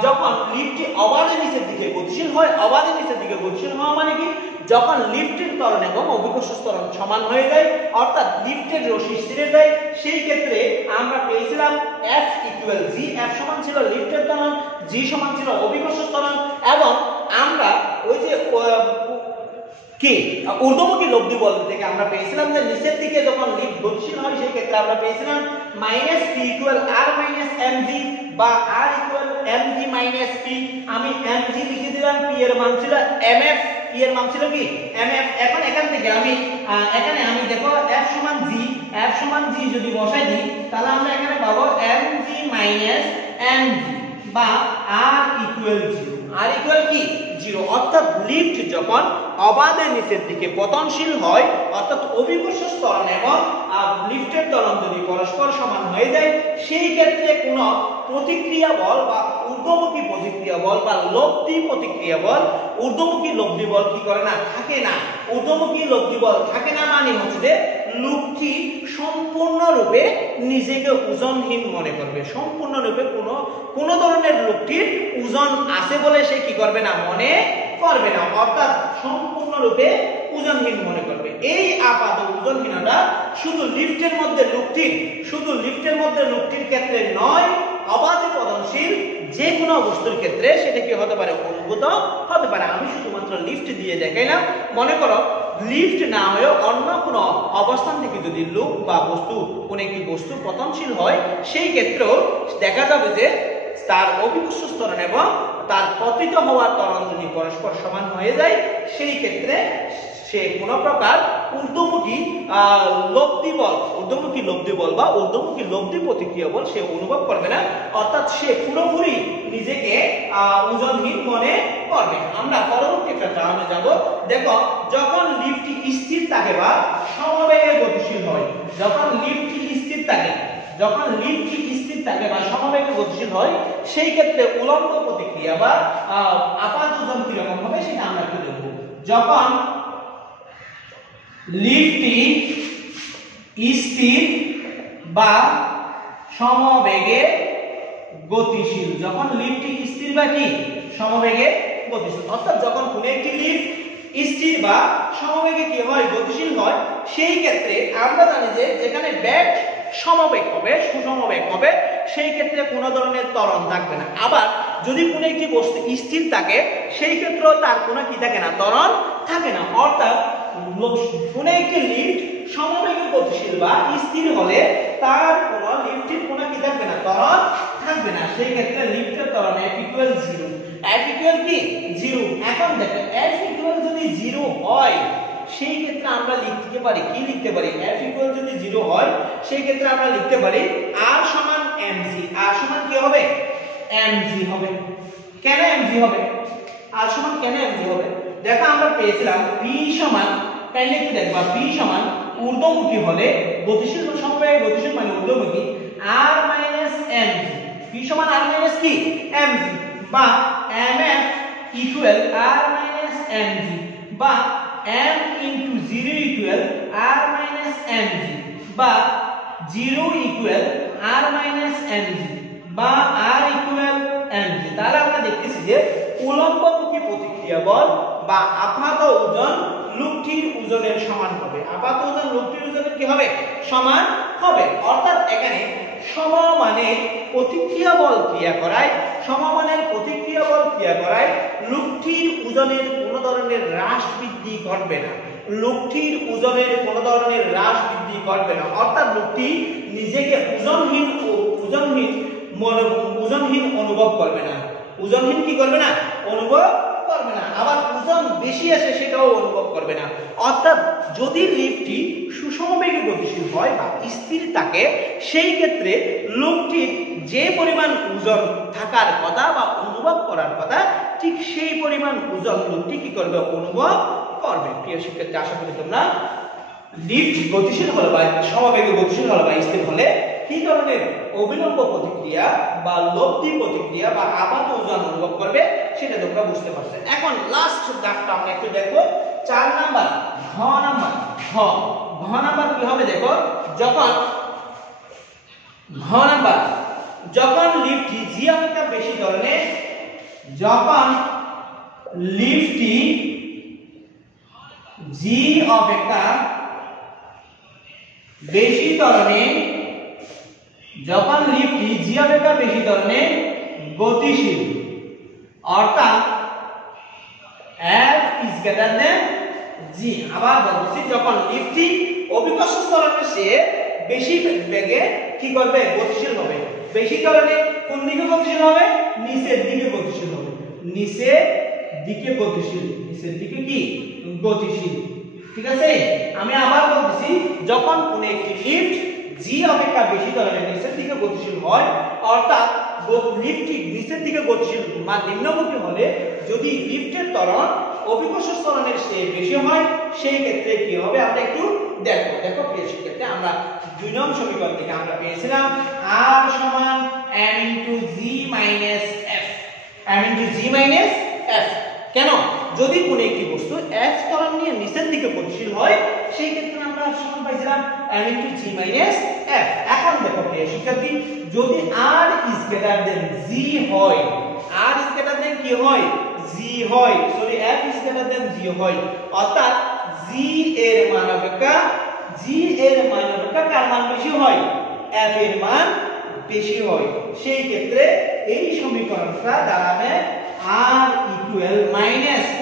যখন লিফটটি অবাধে নিচের দিকে গতিশীল হয়, অবাধে নিচের দিকে গতিশীল হওয়া মানে কি, যখন লিফটের ত্বরণ এবং অভিকর্ষ ত্বরণ সমান হয়ে যায়, অর্থাৎ লিফটের রশি ছিঁড়ে যায়, সেই ক্ষেত্রে আমরা পেয়েছিলাম F ইকুয়াল G, F সমান ছিল লিফটের ত্বরণ, G সমান ছিল অভিকর্ষ ত্বরণ, এবং আমরা ওই যে কি ঊর্ধ্বমুখী লব্ধি বল থেকে আমরা পেয়েছিলাম যে নিচের দিকে যখন লিফট গতিশীল হয় সেই ক্ষেত্রে আমরা পেয়েছিলাম minus P equal R minus MG, বা আর ইকুয়াল এমজি মাইনাস পি। আমি এমজি লিখে দিলাম, পি এর মান ছিল এমএফ, পি এর মান ছিল কি এমএফ। এখন এখান থেকে এখানে আমি দেখো এফ সমান জি, এফ সমান জি যদি বসাই দিই তাহলে আমরা এখানে পাবো এমজি মাইনাস এমজি, বা r ইকুয়াল 0, r ইকুয়াল কি 0, অর্থাৎ লিফট যখন অবাধে নিচের দিকে পতনশীল হয়, অর্থাৎ অভিকর্ষ ত্বরণ এবং লিফটের ত্বরণ যদি পরস্পর সমান হয়ে যায়, সেই ক্ষেত্রে কোনো প্রতিক্রিয়া বল বা ঊর্ধ্বমুখী প্রতিক্রিয়া বল বা লব্ধি প্রতিক্রিয়া বল, ঊর্ধ্বমুখী লব্ধি বল কি করে না, থাকে না। ঊর্ধ্বমুখী লব্ধি বল থাকে না মানে হচ্ছে যে লুপটি সম্পূর্ণরূপে নিজেকে ওজনহীন মনে করবে, সম্পূর্ণরূপে কোনো ধরনের লুপটির ওজন আছে বলে সে কি করবে না, মনে করবে না, অর্থাৎ সম্পূর্ণরূপে ওজনহীন মনে করবে। এই আপাত ওজনহীনতা শুধু লিফটের মধ্যে লুপটির ক্ষেত্রে নয়, অবাধে পতনশীল যে কোনো বস্তুর ক্ষেত্রে সেটা কি হতে পারে, অনুভূত হতে পারে। আমি শুধুমাত্র লিফট দিয়ে দেখাইলাম। মনে করো লিফট না হয়ে অন্য কোনো অবস্থান থেকে যদি লুপ বা কোনো একটি বস্তু পতনশীল হয়, সেই ক্ষেত্রেও দেখা যাবে যে তার অভিকর্ষ ত্বরণ এবং তার পতিত হওয়ার ত্বরণ যদি পরস্পর সমান হয়ে যায়, সেই ক্ষেত্রে সে কোনো প্রকার ঊর্ধ্বমুখী লব্ধি বল বা ঊর্ধ্বমুখী লব্ধি প্রতিক্রিয়া বল সে অনুভব করবে না, অর্থাৎ সে পুরোপুরি নিজেকে ওজনহীন মনে করবে। আমরা পরবর্তী একটা উদাহরণে যাব। দেখো, যখন লিফটটি স্থির থাকে বা সমবেগে গতিশীল হয়, যখন লিফটটি স্থির থাকে বা সমবেগে গতিশীল হয়, সেই ক্ষেত্রে উলম্ব প্রতিক্রিয়া বা আপাত ওজন কিরকম হবে সেটা আমরা একটু দেখব। যখন লিফটটি স্থির বা সমবেগে গতিশীল, যখন লিফটটি স্থির বা কি সমবেগে গতিশীল, অর্থাৎ যখন কোনো একটি লিফট স্থির বা সমবেগে কি হয়, গতিশীল হয়, সেই ক্ষেত্রে আমরা জানি যে যেখানে বেগ সমবেগ হবে, সুসমবেগ হবে, সেই ক্ষেত্রে কোনো ধরনের ত্বরণ থাকবে না। আবার যদি কোনো একটি বস্তু স্থির থাকে, সেই ক্ষেত্রেও তার কোনো কি থাকে না, ত্বরণ থাকে না। অর্থাৎ কোনো একটি লিফট সমবেগে গতিশীল বা স্থির হলে তার কোনো লিফটের কোনো কি থাকবে না, ত্বরণ থাকবে না। সেই ক্ষেত্রে লিফটের ত্বরণ F ইকুয়াল 0, F ইকুয়াল কি 0। এখন দেখো F ইকুয়াল যদি 0 হয়, সেই ক্ষেত্রে আমরা লিখতে পারি কি, F ইকুয়াল যদি 0 হয়, সেই ক্ষেত্রে আমরা লিখতে পারি R সমান mg। R সমান কি হবে, mg হবে। কেন mg হবে, R সমান কেন mg হবে? দেখো আমরা পেয়েছিলাম p সমান, তাহলে কি দেখবা p সমান ঊর্ধ্বমুখী হলে গতিশীল সমবেগে গতিশীল মানে ঊর্ধ্বমুখী, r মাইনাস mg, p সমান r মাইনাস কি mg, বা mf equal r minus mg, বা m into 0 equal r minus mg, বা 0 ইকুয়াল r মাইনাস mg, বা r ইকুয়াল mg। তাহলে আমরা দেখতেছি যে উলম্বমুখী প্রতিক্রিয়া বল বা আপাত ওজন লুপটির ওজনের সমান হবে। আপাত ওজন লুপটির ওজনের কি হবে, সমান হবে। অর্থাৎ এখানে সমমানের প্রতিক্রিয়া বল ক্রিয়া করায় লুপটির ওজনের কোনো ধরনের হ্রাস বৃদ্ধি ঘটবে না, অর্থাৎ লুপটি নিজেকে ওজনহীন অনুভব করবে না, আবার ওজন বেশি আসে সেটাও অনুভব করবে না। অর্থাৎ যদি লিফটটি সুষমবেগে গতিশীল হয় বা স্থির থাকে, সেই ক্ষেত্রে লুপটির যে পরিমাণ ওজন থাকার কথা বা অনুভব করার কথা, ঠিক সেই পরিমাণ ওজন লুপটি কি করবে, অনুভব করবে। প্রিয় শিক্ষার্থী, আশা করি তোমরা লিফট গতিশীল হলে বা সমবেগে গতিশীল হলে বা স্থির হলে কি ধরনের অবিলম্ব প্রতিক্রিয়া বা লব্ধি প্রতিক্রিয়া বা আপাত ওজন অনুভব করবে সেটা তোমরা বুঝতে পারছো। এখন লাস্ট গ্রাফটা আমরা একটু দেখো, 4 নাম্বার ঘ নাম্বার কি হবে দেখো, যখন লিফটটি জি অপেক্ষা বেশি ত্বরণে, যখন লিফটটি জি অপেক্ষা বেশি ত্বরণে গতিশীল, অর্থাৎ F is greater than G। আবার বলছি, যখন লিফটটি অভিকর্ষ ত্বরণের চেয়ে বেশি বেগে কি করবে, গতিশীল হবে। বেশি ত্বরণে কোন দিকে গতিশীল হবে, নিচের দিকে গতিশীল হবে, নিচের দিকে কি গতিশীল। ঠিক আছে, আমি আবার বলতেছি, যখন কোন একটি লিফট জি অপেক্ষা বেশি ত্বরণে নিচের দিকে গতিশীল হয়, অর্থাৎ লিফটটি নিচের দিকে গতিশীল বা নিম্নমুখী হলে যদি লিফটের ত্বরণ অভিকর্ষজ ত্বরণের চেয়ে বেশি হয় সেই ক্ষেত্রে কি হবে আমরা একটু দেখো প্রিয় শিক্ষার্থী, আমরা 2 নং সমীকরণ থেকে আমরা পেয়েছিলাম r সমান m * g - f, m * g - f। কেন? যদি কোনো একটি বস্তু f ত্বরণ নিয়ে নিচের দিকে গতিশীল হয় সেই ক্ষেত্রে আমরা সমান পাইছিলাম m * g - f। এখন দেখো প্রিয় শিক্ষার্থী, যদি r > g হয়, r > কি হয়? g হয়, সরি f > g হয়, অর্থাৎ g এর মান অপেক্ষা কার মান বেশি হয়? f এর মান বেশি হয়। সেই ক্ষেত্রে এই সমীকরণটা দাঁড়াবে r = m * f -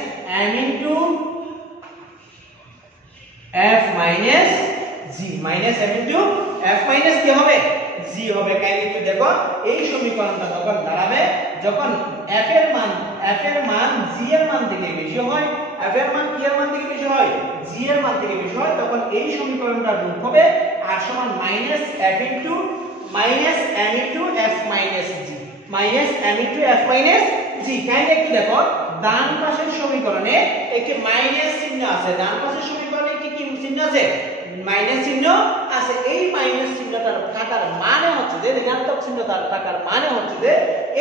g, m * f - কি হবে? g হবে। কাইন্ডলি একটু দেখো, এই সমীকরণটা তখন দাঁড়াবে যখন f এর মান g এর মান থেকে বেশি হয়, f এর মান কি এর মান থেকে বেশি হয়? g এর মান থেকে বেশি হয়, তখন এই সমীকরণটার রূপ হবে r সমান - m * f - g, - f - g। Kindly একটু দেখো, ডান পাশের সমীকরণে একটি মাইনাস চিহ্ন আছে, ডান পাশের সমীকরণে কি চিহ্ন আছে? মাইনাস চিহ্ন আছে। এই মাইনাস চিহ্নটার থাকার মানে হচ্ছে যে, ঋণাত্মক চিহ্নটার থাকার মানে হচ্ছে যে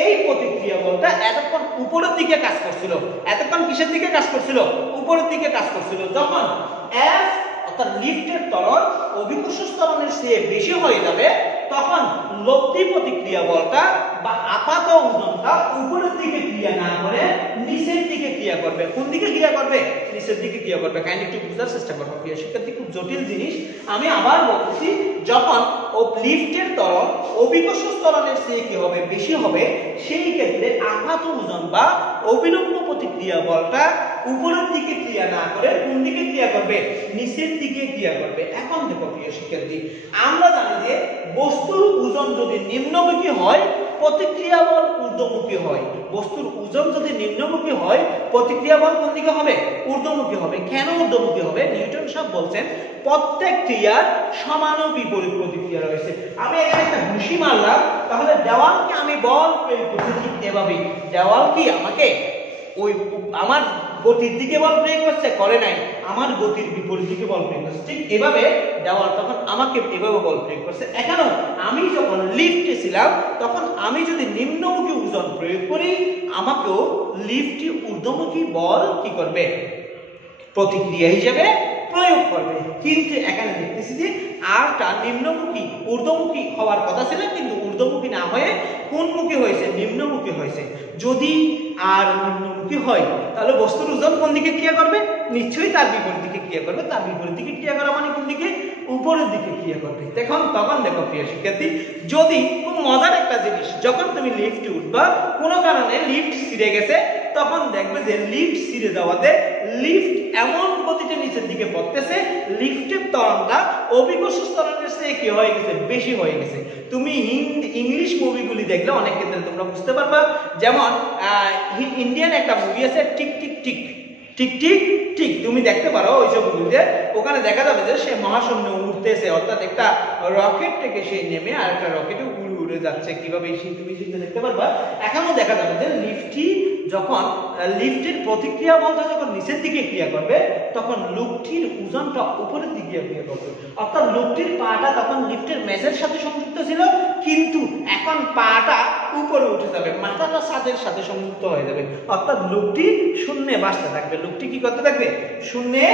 এই প্রতিক্রিয়া বলটা এতক্ষণ উপরের দিকে কাজ করছিল। এতক্ষণ কিসের দিকে কাজ করছিল? উপরের দিকে কাজ করছিল। যখন f অর্থাৎ লিফটের ত্বরণ অভিকর্ষজ ত্বরণের চেয়ে বেশি হয়ে যাবে তখন লব্ধি প্রতিক্রিয়া বলটা বা আপাত ওজনটা উপরের দিকে ক্রিয়া না করে নিচের দিকে ক্রিয়া করবে। কোন দিকে ক্রিয়া করবে? নিচের দিকে ক্রিয়া করবে। কাইন্ডলি একটু বোঝার চেষ্টা করো প্রিয় শিক্ষার্থী, খুব জটিল জিনিস। আমি আবার বলছি, যখন লিফটের ত্বরণ অভিকর্ষজ ত্বরণের চেয়ে কি হবে? বেশি হবে, সেই ক্ষেত্রে আপাত ওজন বা অভিলম্ব প্রতিক্রিয়া বলটা উপরের দিকে ক্রিয়া না করে কোন দিকে ক্রিয়া করবে? নিচের দিকে ক্রিয়া করবে। এখন দেখো প্রিয় শিক্ষার্থী, আমরা জানি যে বস্তুর ওজন যদি নিম্নমুখী হয় প্রতিক্রিয়া বল ঊর্ধ্বমুখী হয়। বস্তুর ওজন যদি নিম্নমুখী হয় প্রতিক্রিয়া বল কোন দিকে হবে? ঊর্ধ্বমুখী হবে। কেন ঊর্ধ্বমুখী হবে? নিউটন সাহেব বলছেন প্রত্যেক ক্রিয়ার সমান ও বিপরীত প্রতিক্রিয়া রয়েছে। আমি এখানে একটা ঘুষি মারলাম, তাহলে দেওয়ালকে আমি বল প্রয়োগ করছি ঠিক এভাবেই। দেওয়াল কি আমাকে ওই আমার গতির দিকে বল প্রয়োগ করছে? করে নাই, আমার গতির বিপরীত দিকে বল প্রয়োগ করছে। ঠিক এভাবে দেওয়াল তখন আমাকে এভাবে বল প্রয়োগ করছে। এখানেও আমি যখন লিফটে ছিলাম তখন আমি যদি নিম্নমুখী ওজন প্রয়োগ করি, আমাকেও লিফটটি ঊর্ধ্বমুখী বল কি করবে? প্রতিক্রিয়া হিসেবে প্রয়োগ করবে। কিন্তু এখানে দেখতেছি যে আরটা নিম্নমুখী ঊর্ধ্বমুখী হওয়ার কথা ছিল, কিন্তু ঊর্ধ্বমুখী না হয়ে কোনমুখী হয়েছে? নিম্নমুখী হয়েছে। যদি আর নিম্নমুখী হয় তাহলে বস্তুর ওজন কোন দিকে ক্রিয়া করবে? নিশ্চয়ই তার বিপরীত দিকে ক্রিয়া করবে। তার বিপরীত দিকে ক্রিয়া করা মানে কোন দিকে? উপরের দিকে ক্রিয়া করবে। তখন দেখো প্রিয় শিক্ষার্থী, যদি খুব মজার একটা জিনিস, যখন তুমি লিফটে উঠবা, কোনো কারণে লিফট ছিঁড়ে গেছে, তখন দেখবে যে লিফট ছিঁড়ে যাওয়াতে লিফট এমন গতিতে নিচের দিকে পড়তেছে, লিফটের ত্বরণটা অভিকর্ষজ ত্বরণের চেয়ে কি হয়ে গেছে? বেশি হয়ে গেছে। তুমি ইংলিশ মুভিগুলি দেখলে অনেক ক্ষেত্রে তোমরা বুঝতে পারবা। যেমন ইন্ডিয়ান একটা মুভি আছে tick tick tick tick tick tick, তুমি দেখতে পারো ওইসব মুভিতে। ওখানে দেখা যাবে যে সে মহাশূন্যে উঠতেছে, অর্থাৎ একটা রকেট থেকে সে নেমে আর একটা রকেটে উড়ে যাচ্ছে। কিভাবে তুমি দেখতে পারবা। এখনো দেখা যাবে যে যখন লিফটের প্রতিক্রিয়া বলটা যখন নিচের দিকে ক্রিয়া করবে তখন লোকটির ওজনটা উপরের দিকে ক্রিয়া করবে। অর্থাৎ লোকটির পাটা তখন লিফটের মেঝের সাথে সংযুক্ত ছিল, কিন্তু এখন পাটা উপরে উঠে যাবে, মাথাটা ছাদের সাথে সংযুক্ত হয়ে যাবে। অর্থাৎ লোকটি শূন্যে বাঁচতে থাকবে। লোকটি কি করতে থাকবে? শূন্যে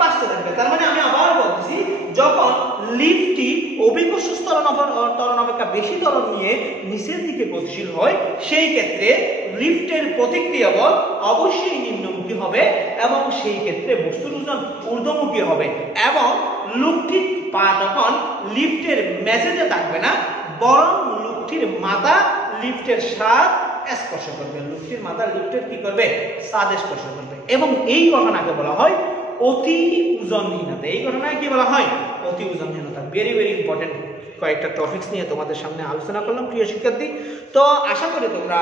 বাঁচতে থাকবে। তার মানে আমি আবার বলছি, যখন লিফটটি অভিকর্ষজ ত্বরণ অপেক্ষা বেশি ত্বরণ নিয়ে নিচের দিকে গতিশীল হয়, সেই ক্ষেত্রে লিফটের প্রতিক্রিয়া বল অবশ্যই নিম্নমুখী হবে এবং সেই ক্ষেত্রে বস্তুর ওজন ঊর্ধ্বমুখী হবে এবং লোকটির পা তখন লিফটের মেঝেতে থাকবে না, বরং লোকটির মাথা লিফটের ছাদ স্পর্শ করবে। লোকটির মাথা লিফটের কি করবে? ছাদ স্পর্শ করবে। এবং এই ঘটনাকে বলা হয় অতি ওজনহীনতা। এই ঘটনায় কি বলা হয়? অতি ওজনহীনতা। ভেরি ভেরি ইম্পর্টেন্ট কয়েকটা টপিকস নিয়ে তোমাদের সামনে আলোচনা করলাম প্রিয় শিক্ষার্থী। তো আশা করি তোমরা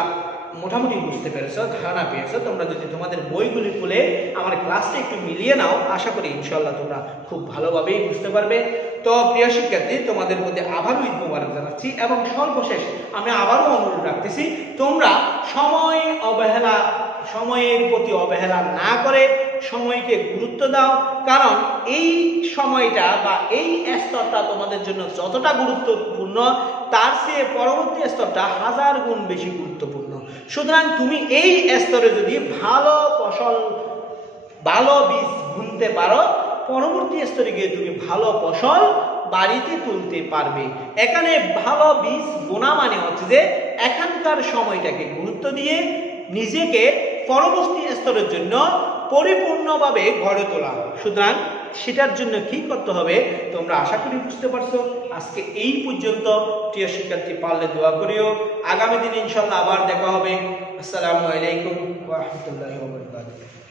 মোটামুটি বুঝতে পেরেছো, ধারণা পেয়েছো। তোমরা যদি তোমাদের বইগুলি খুলে আমার ক্লাসটা একটু মিলিয়ে নাও, আশা করি ইনশাআল্লাহ তোমরা খুব ভালোভাবেই বুঝতে পারবে। তো প্রিয় শিক্ষার্থী, তোমাদের মধ্যে আবারও ঈদ মোবারক জানাচ্ছি এবং সর্বশেষ আমি আবারও অনুরোধ রাখতেছি, তোমরা সময়ের প্রতি অবহেলা না করে সময়কে গুরুত্ব দাও, কারণ এই সময়টা বা এই স্তরটা তোমাদের জন্য যতটা গুরুত্বপূর্ণ তার চেয়ে পরবর্তী স্তরটা 1000 গুণ বেশি গুরুত্বপূর্ণ। সুতরাং তুমি এই স্তরে যদি ভালো ফসল, ভালো বীজ বুনতে পারো, পরবর্তী স্তরে গিয়ে তুমি ভালো ফসল বাড়িতে তুলতে পারবে। এখানে ভালো বীজ বোনা মানে হচ্ছে যে এখানকার সময়টাকে গুরুত্ব দিয়ে নিজেকে পরবর্তী স্তরের জন্য পরিপূর্ণভাবে গড়ে তোলা। সুতরাং সেটার জন্য কি করতে হবে তোমরা আশা করি বুঝতে পারছো। আজকে এই পর্যন্ত। প্রিয় শিক্ষার্থী, পারলে দোয়া করিও। আগামী দিনে ইনশাআল্লাহ আবার দেখা হবে। আসসালামু আলাইকুম ওয়া রাহমাতুল্লাহি ওয়া বারাকাতুহু।